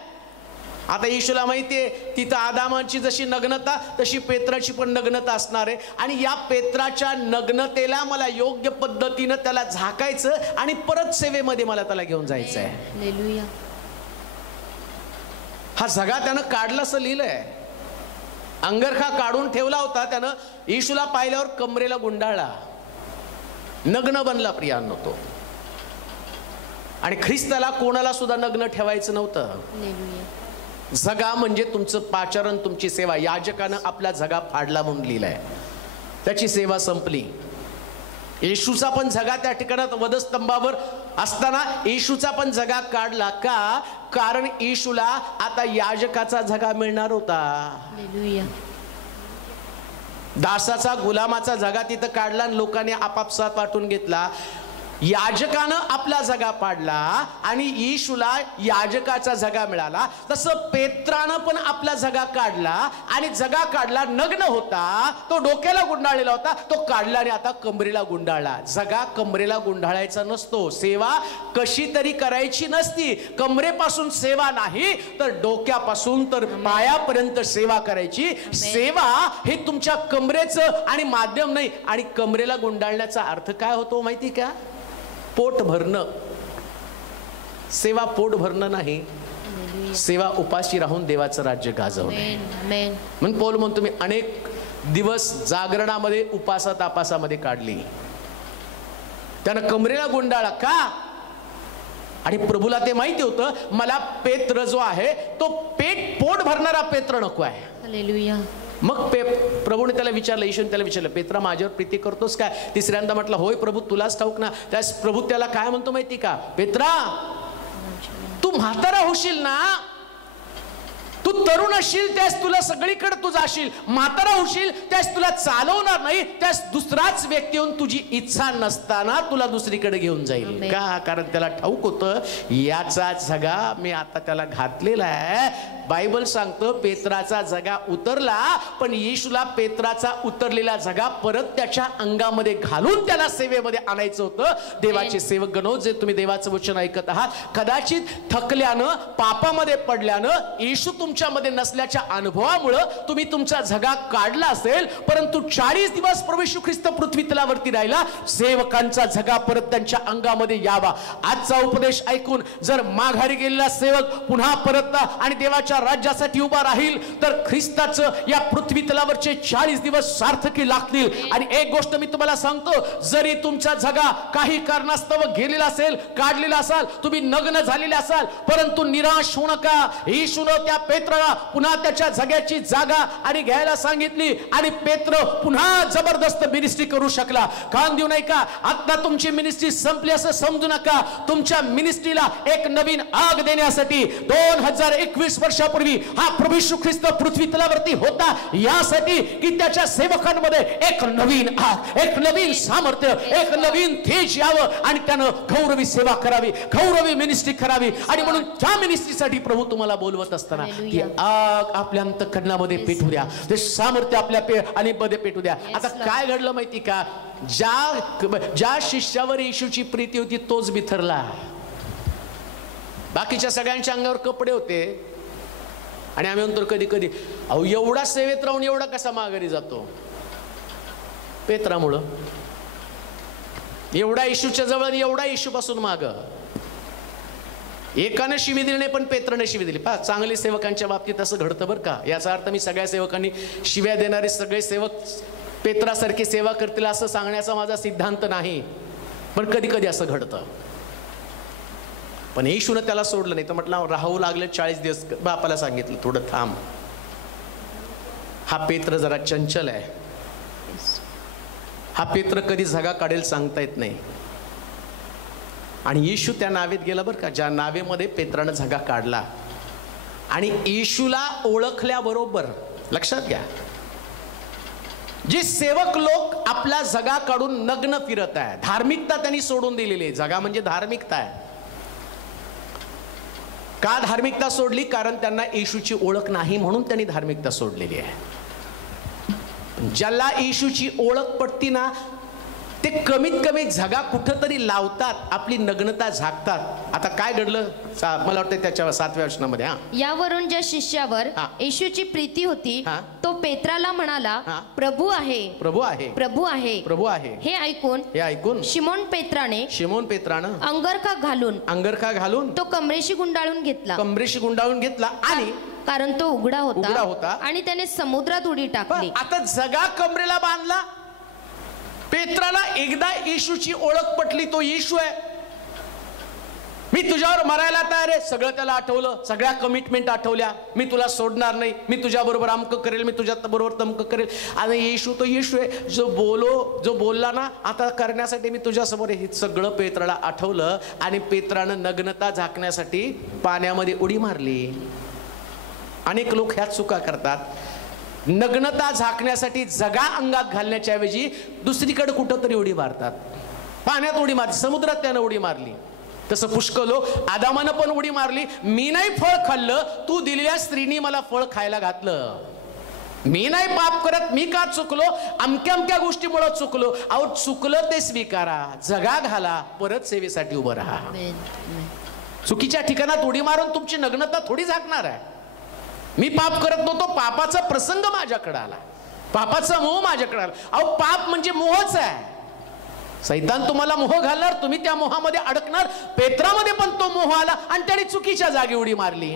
आता येशूला माहितीये तिथं आदामाची जशी नग्नता तशी पेत्राची पण नग्नता असणार आहे. आणि या पेत्राच्या नग्नतेला मला योग्य पद्धतीनं त्याला झाकायचं आणि परत सेवेमध्ये मला त्याला घेऊन जायचं आहे. हा झगा त्यानं काढला असं लिहिलंय. अंगरखा काढून ठेवला होता त्यानं. येशूला पाहिल्यावर कमरेला गुंडाळला, नग्न बनला प्रियांनो तो. आणि ख्रिस्ताला कोणाला सुद्धा नग्न ठेवायचं नव्हतं. झगा म्हणजे तुमचं पाचारण, तुमची सेवा. याजकानं आपला झगा फाडला म्हणून लिहिलाय, त्याची सेवा संपली. येशूचा पण झगा त्या ठिकाणात वधस्तंभावर असताना येशूचा पण झगा काढला का? कारण येशूला आता याजकाचा झगा मिळणार होता. दासाचा, गुलामाचा झगा तिथं काढला आणि लोकांनी आपापसात वाटून घेतला. याजकानं आपला झगा पाडला आणि येशूला याजकाचा झगा मिळाला, तसं पेत्रानं पण आपला झगा काढला आणि झगा काढला. नग्न होता, तो डोक्याला गुंडाळलेला होता, तो काढला आणि आता कमरेला गुंडाळला. झगा कमरेला गुंडाळायचा नसतो, सेवा कशी तरी करायची नसती. कमरेपासून सेवा नाही तर डोक्यापासून तर पायापर्यंत सेवा करायची. सेवा हे तुमच्या कमरेचं आणि माध्यम नाही. आणि कमरेला गुंडाळण्याचा अर्थ काय होतो माहिती का? पोट भरणं. सेवा पोट भरणं नाही, सेवा उपाशी राहून देवाचं राज्य गाजवणे. म्हणून पौल म्हणतो मी अनेक दिवस जागरणामध्ये उपासा तापासामध्ये काढली. त्यानं कमरेला गुंडाळा का? आणि प्रभूला ते माहिती होतं, मला पेत्र जो आहे तो पोट भरणारा पेत्र नको आहे. हालेलुया. मग प्रभूने त्याला विचारलं, येशूने त्याला विचारलं, पेत्रा माझ्यावर प्रीती करतोस काय? तिसऱ्यांदा म्हटलं, होय प्रभू तुलाच ठाऊक ना. त्यास प्रभू त्याला काय म्हणतो माहिती का? पेत्रा तू म्हातारा होशील ना, तू तरुण असशील त्यास तुला सगळीकडे तू जाशील, म्हातारा होशील त्यास तुला चालवणार नाही, त्यास दुसराच व्यक्ती येऊन तुझी इच्छा नसताना तुला दुसरीकडे घेऊन जाईल. का? कारण त्याला ठाऊक होतं याचा झगा मी आता त्याला घातलेला आहे. बायबल सांगतं पेत्राचा झगा उतरला, पण येशूला पेत्राचा उतरलेला झगा परत त्याच्या अंगामध्ये घालून त्याला सेवेमध्ये आणायचं होतं. देवाचे सेवक गणो, जे तुम्ही देवाचं वचन ऐकत आहात, कदाचित थकल्यानं पापामध्ये पडल्यानं येशू तुमच्यामध्ये नसल्याच्या अनुभवामुळे तुम्ही तुमचा झगा काढला असेल, परंतु 40 दिवस प्रभू येशू ख्रिस्त पृथ्वी तलावरती राहिला. सेवकांचा झगा परत त्यांच्या अंगामध्ये यावा. आजचा उपदेश ऐकून जर माघारी गेलेला सेवक पुन्हा परत आणि देवाच्या राज्यासाठी उभा राहील तर ख्रिस्ताचं या पृथ्वी तलावरचे 40 दिवस सार्थकी लागतील. आणि एक गोष्ट मी तुम्हाला सांगतो, जरी तुमचा झगा काही कारणास्तव गेलेला असेल, काढलेला असाल, तुम्ही नग्न झालेले असाल, परंतु निराश होऊ नका. येशूनं त्या पेत्राला पुन्हा त्याच्या झग्याची जागा आणि घ्यायला सांगितली आणि पेत्र पुन्हा जबरदस्त मिनिस्ट्री करू शकला. कान देऊ नये का? आता तुमची मिनिस्ट्री संपली असं समजू नका. तुमच्या मिनिस्ट्रीला एक नवीन आग देण्यासाठी 2021 वर्षापूर्वी हा प्रभू येशू ख्रिस्त पृथ्वी तलावरती होता, यासाठी की त्याच्या सेवकांमध्ये एक नवीन आग, एक नवीन सामर्थ्य, एक नवीन तेज यावं आणि त्यानं गौरवी सेवा करावी, गौरवी मिनिस्ट्री करावी. आणि म्हणून त्या मिनिस्ट्रीसाठी प्रभू तुम्हाला बोलवत असताना ती आग आपल्या अंतःकरणामध्ये पेटू द्या, ते सामर्थ्य आपल्या आणि मध्ये पेटू द्या. आता काय घडलं माहिती का? ज्या शिष्यावर येशूची प्रीती होती तोच बिथरला. बाकीच्या सगळ्यांच्या अंगावर कपडे होते आणि आम्ही म्हणतो कधी कधी, अहो एवढा सेवेत राहून एवढा कसा माघारी जातो? पेत्रामुळं. एवढा येशूच्या जवळ, एवढा येशूपासून माग. एकानं शिवी दिली नाही पण पेत्राने शिवी दिली. पहा, चांगले सेवकांच्या बाबतीत असं घडतं बरं का. याचा अर्थ मी सगळ्या सेवकांनी, शिव्या देणारे सगळे सेवक पेत्रासारखी सेवा करतील असं सांगण्याचा माझा सिद्धांत नाही, पण कधी कधी असं घडतं. पण येशूनं त्याला सोडलं नाही, तर म्हटलं राहू लागले 40 दिवस. बापाला सांगितलं थोडं थांब, हा पेत्र जरा चंचल आहे, हा पेत्र कधी झगा काढेल सांगता येत नाही. आणि येशू त्या नावेत गेला बरं का, ज्या नावेमध्ये पेत्रानं झगा काढला. आणि येशूला ओळखल्याबरोबर, लक्षात घ्या, जे सेवक लोक आपला झगा काढून नग्न फिरत आहे, धार्मिकता त्यांनी सोडून दिलेली आहे. झगा म्हणजे धार्मिकता आहे. का धार्मिकता सोडली? कारण त्यांना येशूची ओळख नाही म्हणून त्यांनी धार्मिकता सोडलेली आहे. ज्याला येशूची ओळख पटती ना, ते कमीत कमी झगा कुठंतरी लावतात, आपली नग्नता झाकतात. आता काय घडलं मला वाटतं त्याच्या 7व्या वचनामध्ये, यावरून ज्या शिष्यावर येशूची प्रीती होती तो पेत्राला म्हणाला, प्रभू आहे, प्रभू आहे, प्रभू आहे, प्रभू आहे. हे ऐकून शिमोन पेत्रानं अंगरखा घालून तो कमरेशी गुंडाळून घेतला आणि कारण तो उघडा होता आणि त्याने समुद्रात उडी टाकली. आता झगा कमरेला बांधला. पेत्राला एकदा येशूची ओळख पटली, तो येशू आहे, मी तुझ्यावर मरायला तयार आहे. सगळं त्याला आठवलं, सगळ्या कमिटमेंट आठवल्या. मी तुला सोडणार नाही, मी तुझ्या बरोबर अमकं करेल, मी तुझ्या बरोबर तमकं करेल. आणि येशू तो येशू आहे, जो बोलला ना आता करण्यासाठी मी तुझ्या समोर. हे सगळं पेत्राला आठवलं आणि पेत्रानं नग्नता झाकण्यासाठी पाण्यामध्ये उडी मारली. अनेक लोक ह्याच चुका करतात. नग्नता झाकण्यासाठी जगा अंगात घालण्याच्या ऐवजी दुसरीकडे कुठंतरी उडी मारतात. पाण्यात उडी मारली, समुद्रात त्यानं उडी मारली. तसं पुष्कलो आदामानं पण उडी मारली. मी नाही फळ खाल्लं, तू दिलेल्या स्त्रीनी मला फळ खायला घातलं. मी नाही पाप करत, मी का चुकलो, अमक्या अमक्या गोष्टीमुळे चुकलो. अहो चुकलं ते स्वीकारा, जगा घाला, परत सेवेसाठी उभं राहा. चुकीच्या ठिकाणात उडी मारून तुमची नग्नता थोडी झाकणार आहे. मी पाप करत नव्हतो, पापाचा प्रसंग माझ्याकडे आला, पापाचा मोह माझ्याकडे आला. अहो पाप म्हणजे मोहच आहे. सैतान तुम्हाला मोह घालणार, तुम्ही त्या मोहामध्ये अडकणार. पेत्रामध्ये पण तो मोह आला आणि त्याने चुकीच्या जागी उडी मारली.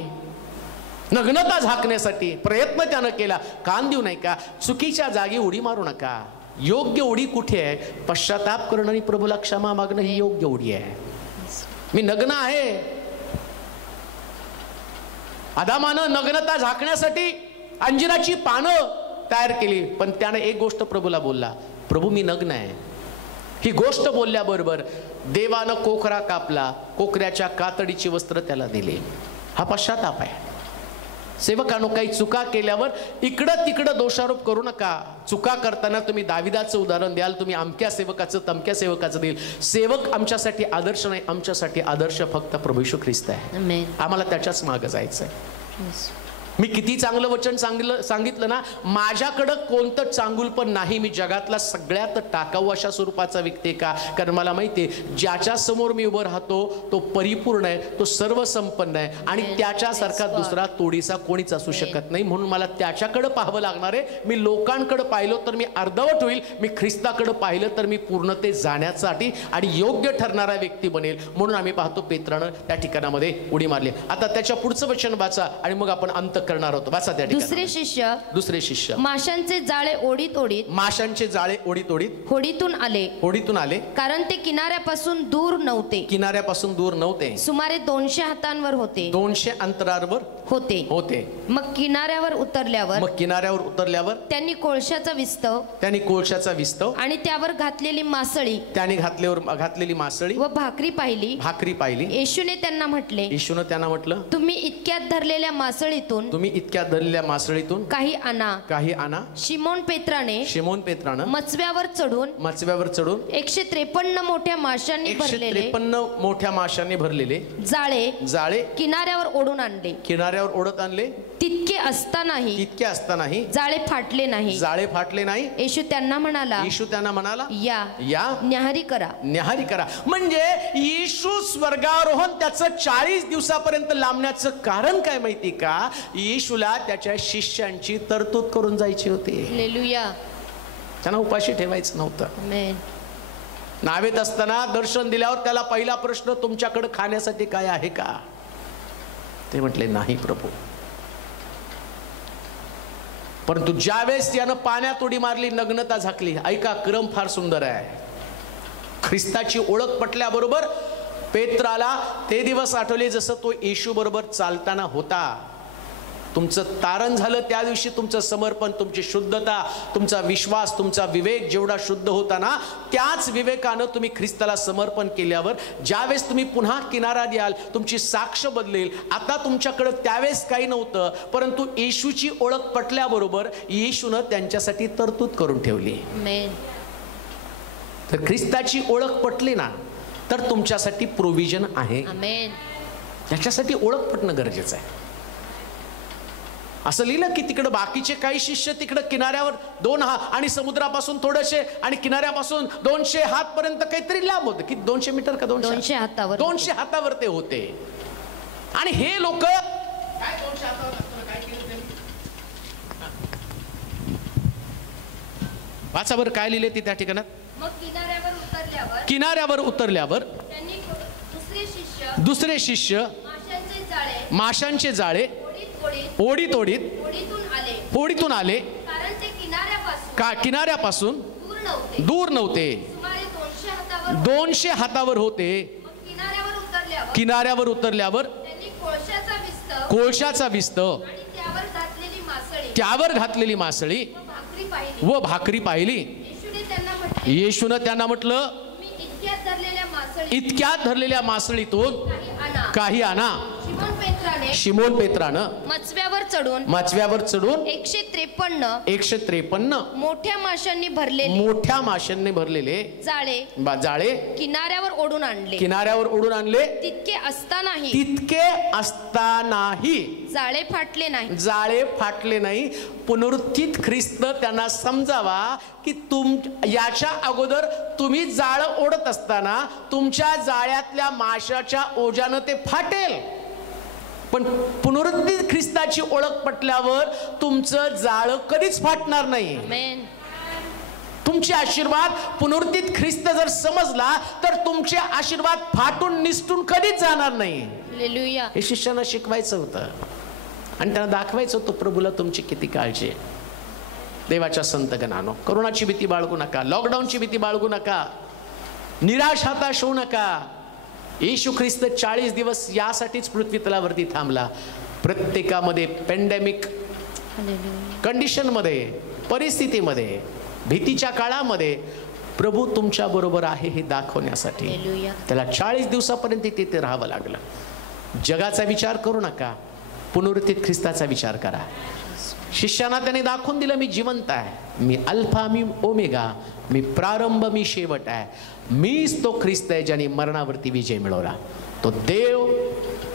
नग्नता झाकण्यासाठी प्रयत्न त्यानं केला. कान देऊ नये का? चुकीच्या जागी उडी मारू नका. योग्य उडी कुठे आहे? पश्चाताप करणं आणि प्रभूला क्षमा मागणं ही योग्य उडी आहे. मी नग्न आहे. आदामानं नग्नता झाकण्यासाठी अंजिराची पानं तयार केली, पण त्याने एक गोष्ट प्रभूला बोलला, प्रभू मी नग्न आहे. ही गोष्ट बोलल्याबरोबर देवानं कोकरा कापला, कोकऱ्याच्या कातडीची वस्त्र त्याला दिली. हा पश्चाताप आहे. सेवकांनो, काही चुका केल्यावर इकडं तिकडं दोषारोप करू नका. चुका करताना तुम्ही दाविदाचं उदाहरण द्याल, तुम्ही अमक्या सेवकाचं तमक्या सेवकाचं देईल. सेवक आमच्यासाठी आदर्श नाही, आमच्यासाठी आदर्श फक्त प्रभू येशू ख्रिस्त आहे. आम्हाला त्याच्याच मागे जायचं आहे. मी किती चांगलं वचन सांगितलं ना, माझ्याकडं कोणतं चांगुल पण नाही. मी जगातला सगळ्यात टाकाऊ अशा स्वरूपाचा व्यक्ती का? कारण मला माहिती आहे ज्याच्या समोर मी उभं राहतो तो परिपूर्ण आहे, तो सर्वसंपन्न आहे आणि त्याच्यासारखा दुसरा तोडीचा कोणीच असू शकत नाही. म्हणून मला त्याच्याकडे पाहावं लागणार आहे. मी लोकांकडे पाहिलो तर मी अर्धवट होईल, मी ख्रिस्ताकडे पाहिलं तर मी पूर्णते जाण्यासाठी आणि योग्य ठरणारा व्यक्ती बनेल. म्हणून आम्ही पाहतो पेत्रानं त्या ठिकाणामध्ये उडी मारली. आता त्याच्या पुढचं वचन वाचा आणि मग आपण अंत करणार होतो. वाचा त्या ठिकाणी. दुसरे शिष्य माशांचे जाळे ओढीत ओढीत, माशांचे जाळे ओढीत ओढीत होडीतून आले, कारण ते किनाऱ्यापासून दूर नव्हते. किनाऱ्यापासून दूर नव्हते. सुमारे 200 हातांवर होते. 200 अंतरावर होते. मग किनाऱ्यावर उतरल्यावर त्यांनी कोळशाचा विस्तव आणि त्यावर घातलेली मासळी व भाकरी पाहिली. येशूने त्यांना म्हटलं, तुम्ही इतक्यात धरलेल्या मासळीतून काही आणा. शिमोन पेत्राने मचव्यावर चढून 153 मोठ्या माशांनी भरलेले जाळे किनाऱ्यावर ओढत आणले. तितके असतानाही जाळे फाटले नाही. येशू त्यांना म्हणाला, या न्याहारी करा. म्हणजे येशू स्वर्गारोहण त्याचं 40 दिवसापर्यंत लांबण्याचं कारण काय माहिती का? येशूला त्याच्या शिष्यांची तरतूद करून जायची होती. हालेलुया. त्यांना उपाशी ठेवायचं नव्हतं. नावेत असताना दर्शन दिल्यावर त्याला पहिला प्रश्न, तुमच्याकडे खाण्यासाठी काय आहे का? ते म्हटले, नाही प्रभू. परंतु ज्यावेळेस यानं पाण्यात उडी मारली, नग्नता झाकली. ऐका, क्रम फार सुंदर आहे. ख्रिस्ताची ओळख पटल्याबरोबर पेत्राला ते दिवस आठवले जसं तो येशू बरोबर चालताना होता. तुमचं तारण झालं त्या दिवशी. तुमचं समर्पण, तुमची शुद्धता, तुमचा विश्वास, तुमचा विवेक जेवढा शुद्ध होता ना, त्याच विवेकानं तुम्ही ख्रिस्ताला समर्पण केल्यावर ज्यावेळेस तुम्ही पुन्हा किनाऱ्यात याल, तुमची साक्ष बदलेल. आता तुमच्याकडे त्यावेळेस काही नव्हतं, परंतु येशूची ओळख पटल्याबरोबर येशूनं त्यांच्यासाठी तरतूद करून ठेवली. तर ख्रिस्ताची ओळख पटली ना, तर तुमच्यासाठी प्रोव्हिजन आहे. त्याच्यासाठी ओळख पटणं गरजेचं आहे. असं लिहिलं की तिकडे बाकीचे काही शिष्य तिकडे किनाऱ्यावर 2 हात आणि समुद्रापासून थोडेसे आणि किनाऱ्यापासून 200 हात पर्यंत काहीतरी लांब होते. की 200 मीटर का 200 हातावर ते होते. आणि हे लोक काय 200 हातावर काय केलं त्यांनी? वाचा बरं काय लिहिले ते त्या ठिकाणात. मग किनाऱ्यावर उतरल्यावर दुसरे शिष्य माशांचे जाळे ओढीतून आले, किनाऱ्यापासून दूर नव्हते. 200 हातावर होते. किनाऱ्यावर उतरल्यावर कोळशाचा विस्तव, त्यावर घातलेली मासळी व भाकरी पाहिली. येशूनं त्यांना म्हटलं, इतक्यात धरलेल्या मासळीतून काही आणा. शिमोन पेत्रानं मचव्यावर चढून 153 मोठ्या माशांनी भरलेले जाळे किनाऱ्यावर ओढून आणले. तितके असतानाही जाळे फाटले नाही. पुनरुत्थित ख्रिस्त त्यांना समजावा की याच्या अगोदर तुम्ही जाळ ओढत असताना तुमच्या जाळ्यातल्या माशाच्या ओझ्यानं ते फाटेल, पण पुनरुत्थित ख्रिस्ताची ओळख पटल्यावर तुमचं जाळ कधीच फाटणार नाही. तुमचे आशीर्वाद पुनरुत्थित ख्रिस्त जर समजला तर तुमचे आशीर्वाद फाटून निसटून कधीच जाणार नाही. हे शिष्यानं शिकवायचं होतं आणि त्यांना दाखवायचं होतं प्रभूला तुमची किती काळजी आहे. देवाच्या संतगणानो, करोनाची भीती बाळगू नका, लॉकडाऊनची भीती बाळगू नका, निराश हताश होऊ नका. येशू ख्रिस्त 40 दिवस यासाठीच पृथ्वी तलावरती थांबला. प्रत्येकामध्ये पॅन्डेमिक कंडिशन मध्ये, परिस्थितीमध्ये, भीतीच्या काळामध्ये प्रभू तुमच्या बरोबर आहे हे दाखवण्यासाठी त्याला 40 दिवसापर्यंत तिथे राहावं लागलं. जगाचा विचार करू नका, पुनरुत्थित ख्रिस्ताचा विचार करा. शिष्यांना त्याने दाखवून दिलं, मी जिवंत आहे, मी अल्फा, मी ओमेगा, मी प्रारंभ, मी शेवट आहे. मीच तो ख्रिस्त आहे ज्याने मरणावरती विजय मिळवला. तो देव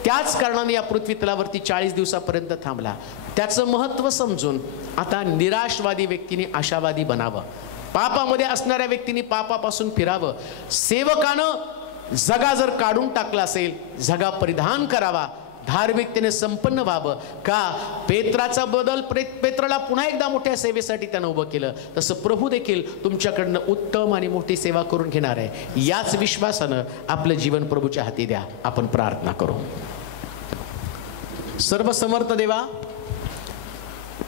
त्याच कारणाने या पृथ्वी तलावरती 40 दिवसापर्यंत थांबला. त्याचं महत्त्व समजून आता निराशवादी व्यक्तीने आशावादी बनावं, पापामध्ये असणाऱ्या व्यक्तीने पापापासून फिरावं. सेवकानं जगा जर काढून टाकला असेल, जगा परिधान करावा, धार्मिकतेने संपन्न व्हावं. का पेत्राचा बदल, पेत्राला पुन्हा एकदा मोठ्या सेवेसाठी त्यानं उभं केलं, तसं प्रभू देखील तुमच्याकडनं उत्तम आणि मोठी सेवा करून घेणार आहे. याच विश्वासानं आपलं जीवन प्रभूच्या हाती द्या. आपण प्रार्थना करू. सर्वसमर्थ देवा,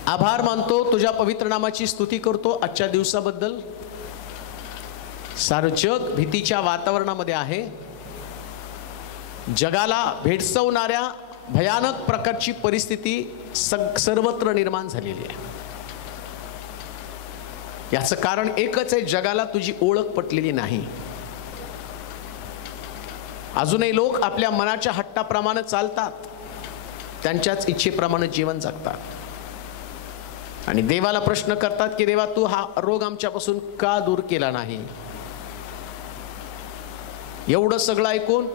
आभार मानतो, तुझ्या पवित्र नामाची स्तुती करतो आजच्या दिवसाबद्दल. सारं जग भीतीच्या वातावरणामध्ये आहे. जगाला भेडसवणाऱ्या भयानक प्रकारची परिस्थिती सर्वत्र निर्माण झालेली आहे. याचं कारण एकच आहे, जगाला तुझी ओळख पटलेली नाही. अजूनही लोक आपल्या मनाच्या हट्टाप्रमाणे चालतात, त्यांच्याच इच्छेप्रमाणे जीवन जगतात आणि देवाला प्रश्न करतात की देवा, तू हा रोग आमच्यापासून का दूर केला नाही? एवढं सगळं ऐकून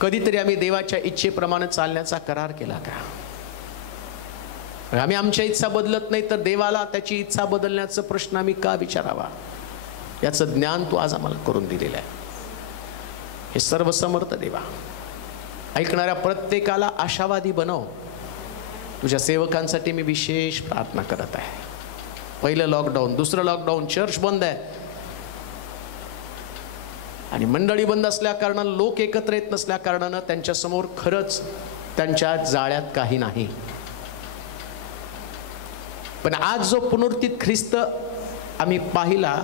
कधीतरी आम्ही देवाच्या इच्छेप्रमाणे चालण्याचा करार केला का? आम्ही आमच्या इच्छा बदलत नाही तर देवाला त्याची इच्छा बदलण्याचा प्रश्न आम्ही का विचारावा? याचं ज्ञान तू आज आम्हाला करून दिलेलं आहे. हे सर्वसमर्थ देवा, ऐकणाऱ्या प्रत्येकाला आशावादी बनव. तुझ्या सेवकांसाठी मी विशेष प्रार्थना करत आहे. पहिलं लॉकडाऊन, दुसरं लॉकडाऊन, चर्च बंद आहे आणि मंडळी बंद असल्या कारणानं, लोक एकत्र येत नसल्या कारणानं त्यांच्यासमोर खरंच त्यांच्या जाळ्यात काही नाही. पण आज जो पुनरुत्थित ख्रिस्त आम्ही पाहिला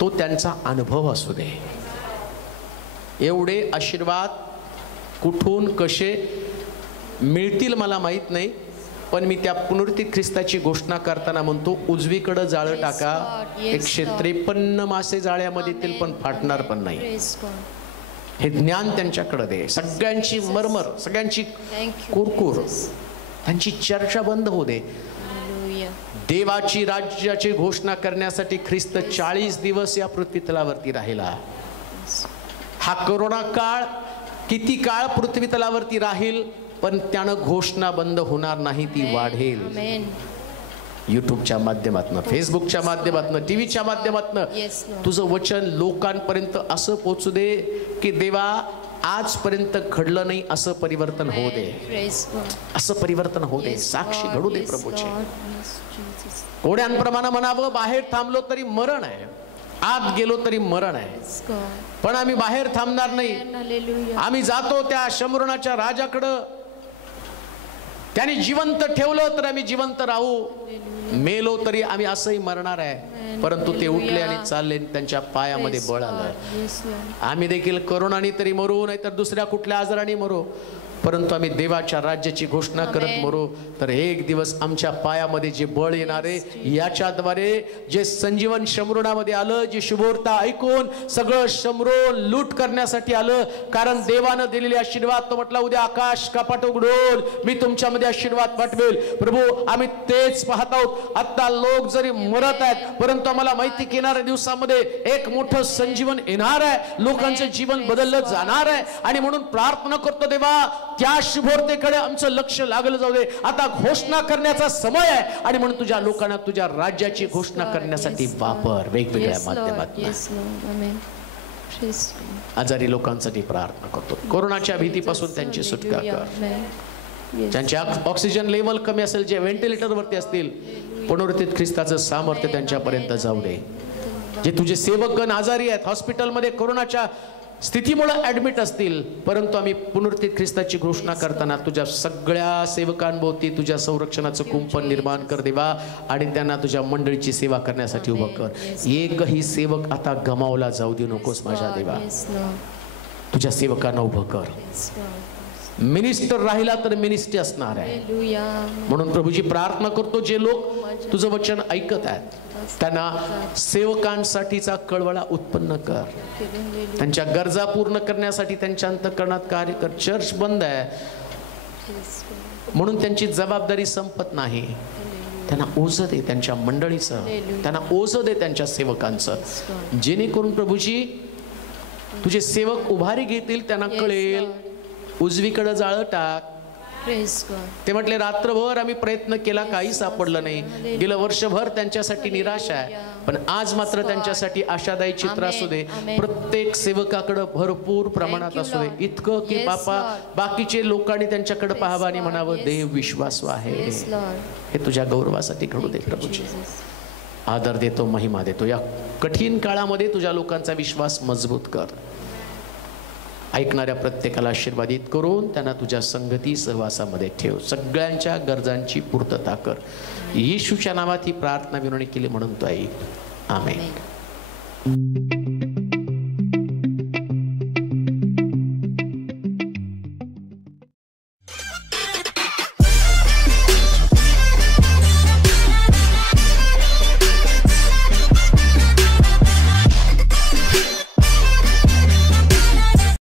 तो त्यांचा अनुभव असू दे. एवढे आशीर्वाद कुठून कसे मिळतील मला माहीत नाही, पण मी त्या पुनरुत्थित ख्रिस्ताची घोषणा करताना म्हणतो, उजवीकडे जाळं टाका, 153 मासे जाळ्यामध्ये येतील पण फाटणार पण नाही. हे ज्ञान त्यांच्याकडे दे. सगळ्यांची मरमर, सगळ्यांची कुरकुर, त्यांची चर्चा बंद होऊ दे. देवाची राज्याची घोषणा करण्यासाठी ख्रिस्त 40 दिवस या पृथ्वी तलावरती राहिला. हा कोरोना काळ किती काळ पृथ्वी तलावरती राहील, पण त्यानं घोषणा बंद होणार नाही, ती वाढेल. युट्यूबच्या माध्यमातून, फेसबुकच्या माध्यमातून, टीव्हीच्या माध्यमातून तुझं वचन लोकांपर्यंत असं पोहोचू दे की देवा, आजपर्यंत घडलं नाही असं परिवर्तन होऊ दे, असं परिवर्तन होऊ दे, साक्षी घडू दे प्रभूचे. कोड्यांप्रमाणे म्हणावं, बाहेर थांबलो तरी मरण आहे, आत गेलो तरी मरण आहे, पण आम्ही बाहेर थांबणार नाही. आम्ही जातो त्या शमृणाच्या राजाकडं. त्याने जिवंत ठेवलं तर आम्ही जिवंत राहू, मेलो तरी आम्ही असंही मरणार आहे. परंतु ते उठले आणि चालले, त्यांच्या पायामध्ये बळ आलं. आम्ही देखील करोनाने तरी मरू, नाहीतर दुसऱ्या कुठल्या आजाराने मरू, परंतु आम्ही देवाच्या राज्याची घोषणा करत मरू तर एक दिवस आमच्या पायामध्ये जे बळ येणारे, याच्याद्वारे जे संजीवन शमरुणामध्ये आलं, जे शुभोर्ता ऐकून सगळं शमरून लूट करण्यासाठी आलं, कारण देवानं दिलेले आशीर्वाद तो म्हटला उद्या आकाश कपाट उघडून मी तुमच्यामध्ये आशीर्वाद पाठवेल. प्रभू आम्ही तेच पाहत आहोत. आता लोक जरी मरत आहेत, परंतु आम्हाला माहिती की येणाऱ्या दिवसामध्ये एक मोठं संजीवन येणार आहे, लोकांचं जीवन बदललं जाणार आहे. आणि म्हणून प्रार्थना करतो देवा, त्या शुभोर्तेकडे आमचं लक्ष लागलं जाऊ दे. आता घोषणा करण्याचा समय आहे आणि म्हणून तुझ्या लोकांना तुझ्या राज्याची घोषणा करण्यासाठी वापर. वेगवेगळ्या माध्यमातून आजारी लोकांसाठी प्रार्थना करतो. कोरोनाच्या भीतीपासून त्यांची सुटका कर. ज्यांचे ऑक्सिजन लेवल कमी असेल, जे व्हेंटिलेटर वरती असतील, पुनरुत्थित ख्रिस्ताचं सामर्थ्य त्यांच्यापर्यंत जाऊ दे. जे तुझे सेवकगण आजारी आहेत, हॉस्पिटलमध्ये कोरोनाच्या स्थितीमुळे ऍडमिट असतील, परंतु आम्ही पुनरुत्थित ख्रिस्ताची घोषणा करताना तुझ्या सगळ्या सेवकांभोवती तुझ्या संरक्षणाचं कुंपण निर्माण कर देवा आणि त्यांना तुझ्या मंडळीची सेवा करण्यासाठी उभं कर. एकही सेवक आता गमावला जाऊ देऊ नकोस माझ्या देवा. तुझ्या सेवकांना उभं कर. मिनिस्टर राहिला तर मिनिस्ट्री असणार आहे. म्हणून प्रभूजी प्रार्थना करतो, जे लोक तुझं वचन ऐकत आहेत त्यांना सेवकांसाठीचा कळवळा उत्पन्न कर. त्यांच्या गरजा पूर्ण करण्यासाठी त्यांच्या अंतःकरणात कार्य कर. चर्च बंद आहे म्हणून त्यांची जबाबदारी संपत नाही. त्यांना ओझं दे त्यांच्या मंडळीचं, त्यांना ओझं दे त्यांच्या सेवकांचं, जेणेकरून प्रभूजी तुझे सेवक उभारी घेतील, त्यांना कळेल उजवीकडे जाळं टाक. ते म्हटले रात्रभर आम्ही प्रयत्न केला, काही सापडलं नाही. गेलं वर्षभर त्यांच्यासाठी निराशा आहे, पण आज मात्र त्यांच्यासाठी आशादायी चित्र असू दे. प्रत्येक सेवकाकडे भरपूर प्रमाणात असू दे, इतकं की बापा बाकीचे लोकांनी त्यांच्याकडे पाहावं आणि म्हणावं देव विश्वासू आहे. हे तुझ्या गौरवासाठी घडू दे प्रभूजी. आदर देतो, महिमा देतो. या कठीण काळामध्ये तुझ्या लोकांचा विश्वास मजबूत कर. ऐकणाऱ्या प्रत्येकाला आशीर्वादित करून त्यांना तुझ्या संगती सहवासामध्ये ठेव. सगळ्यांच्या गरजांची पूर्तता कर. येशूच्या नावात ही प्रार्थना विनवणी केली म्हणून तो ऐक. आमेन.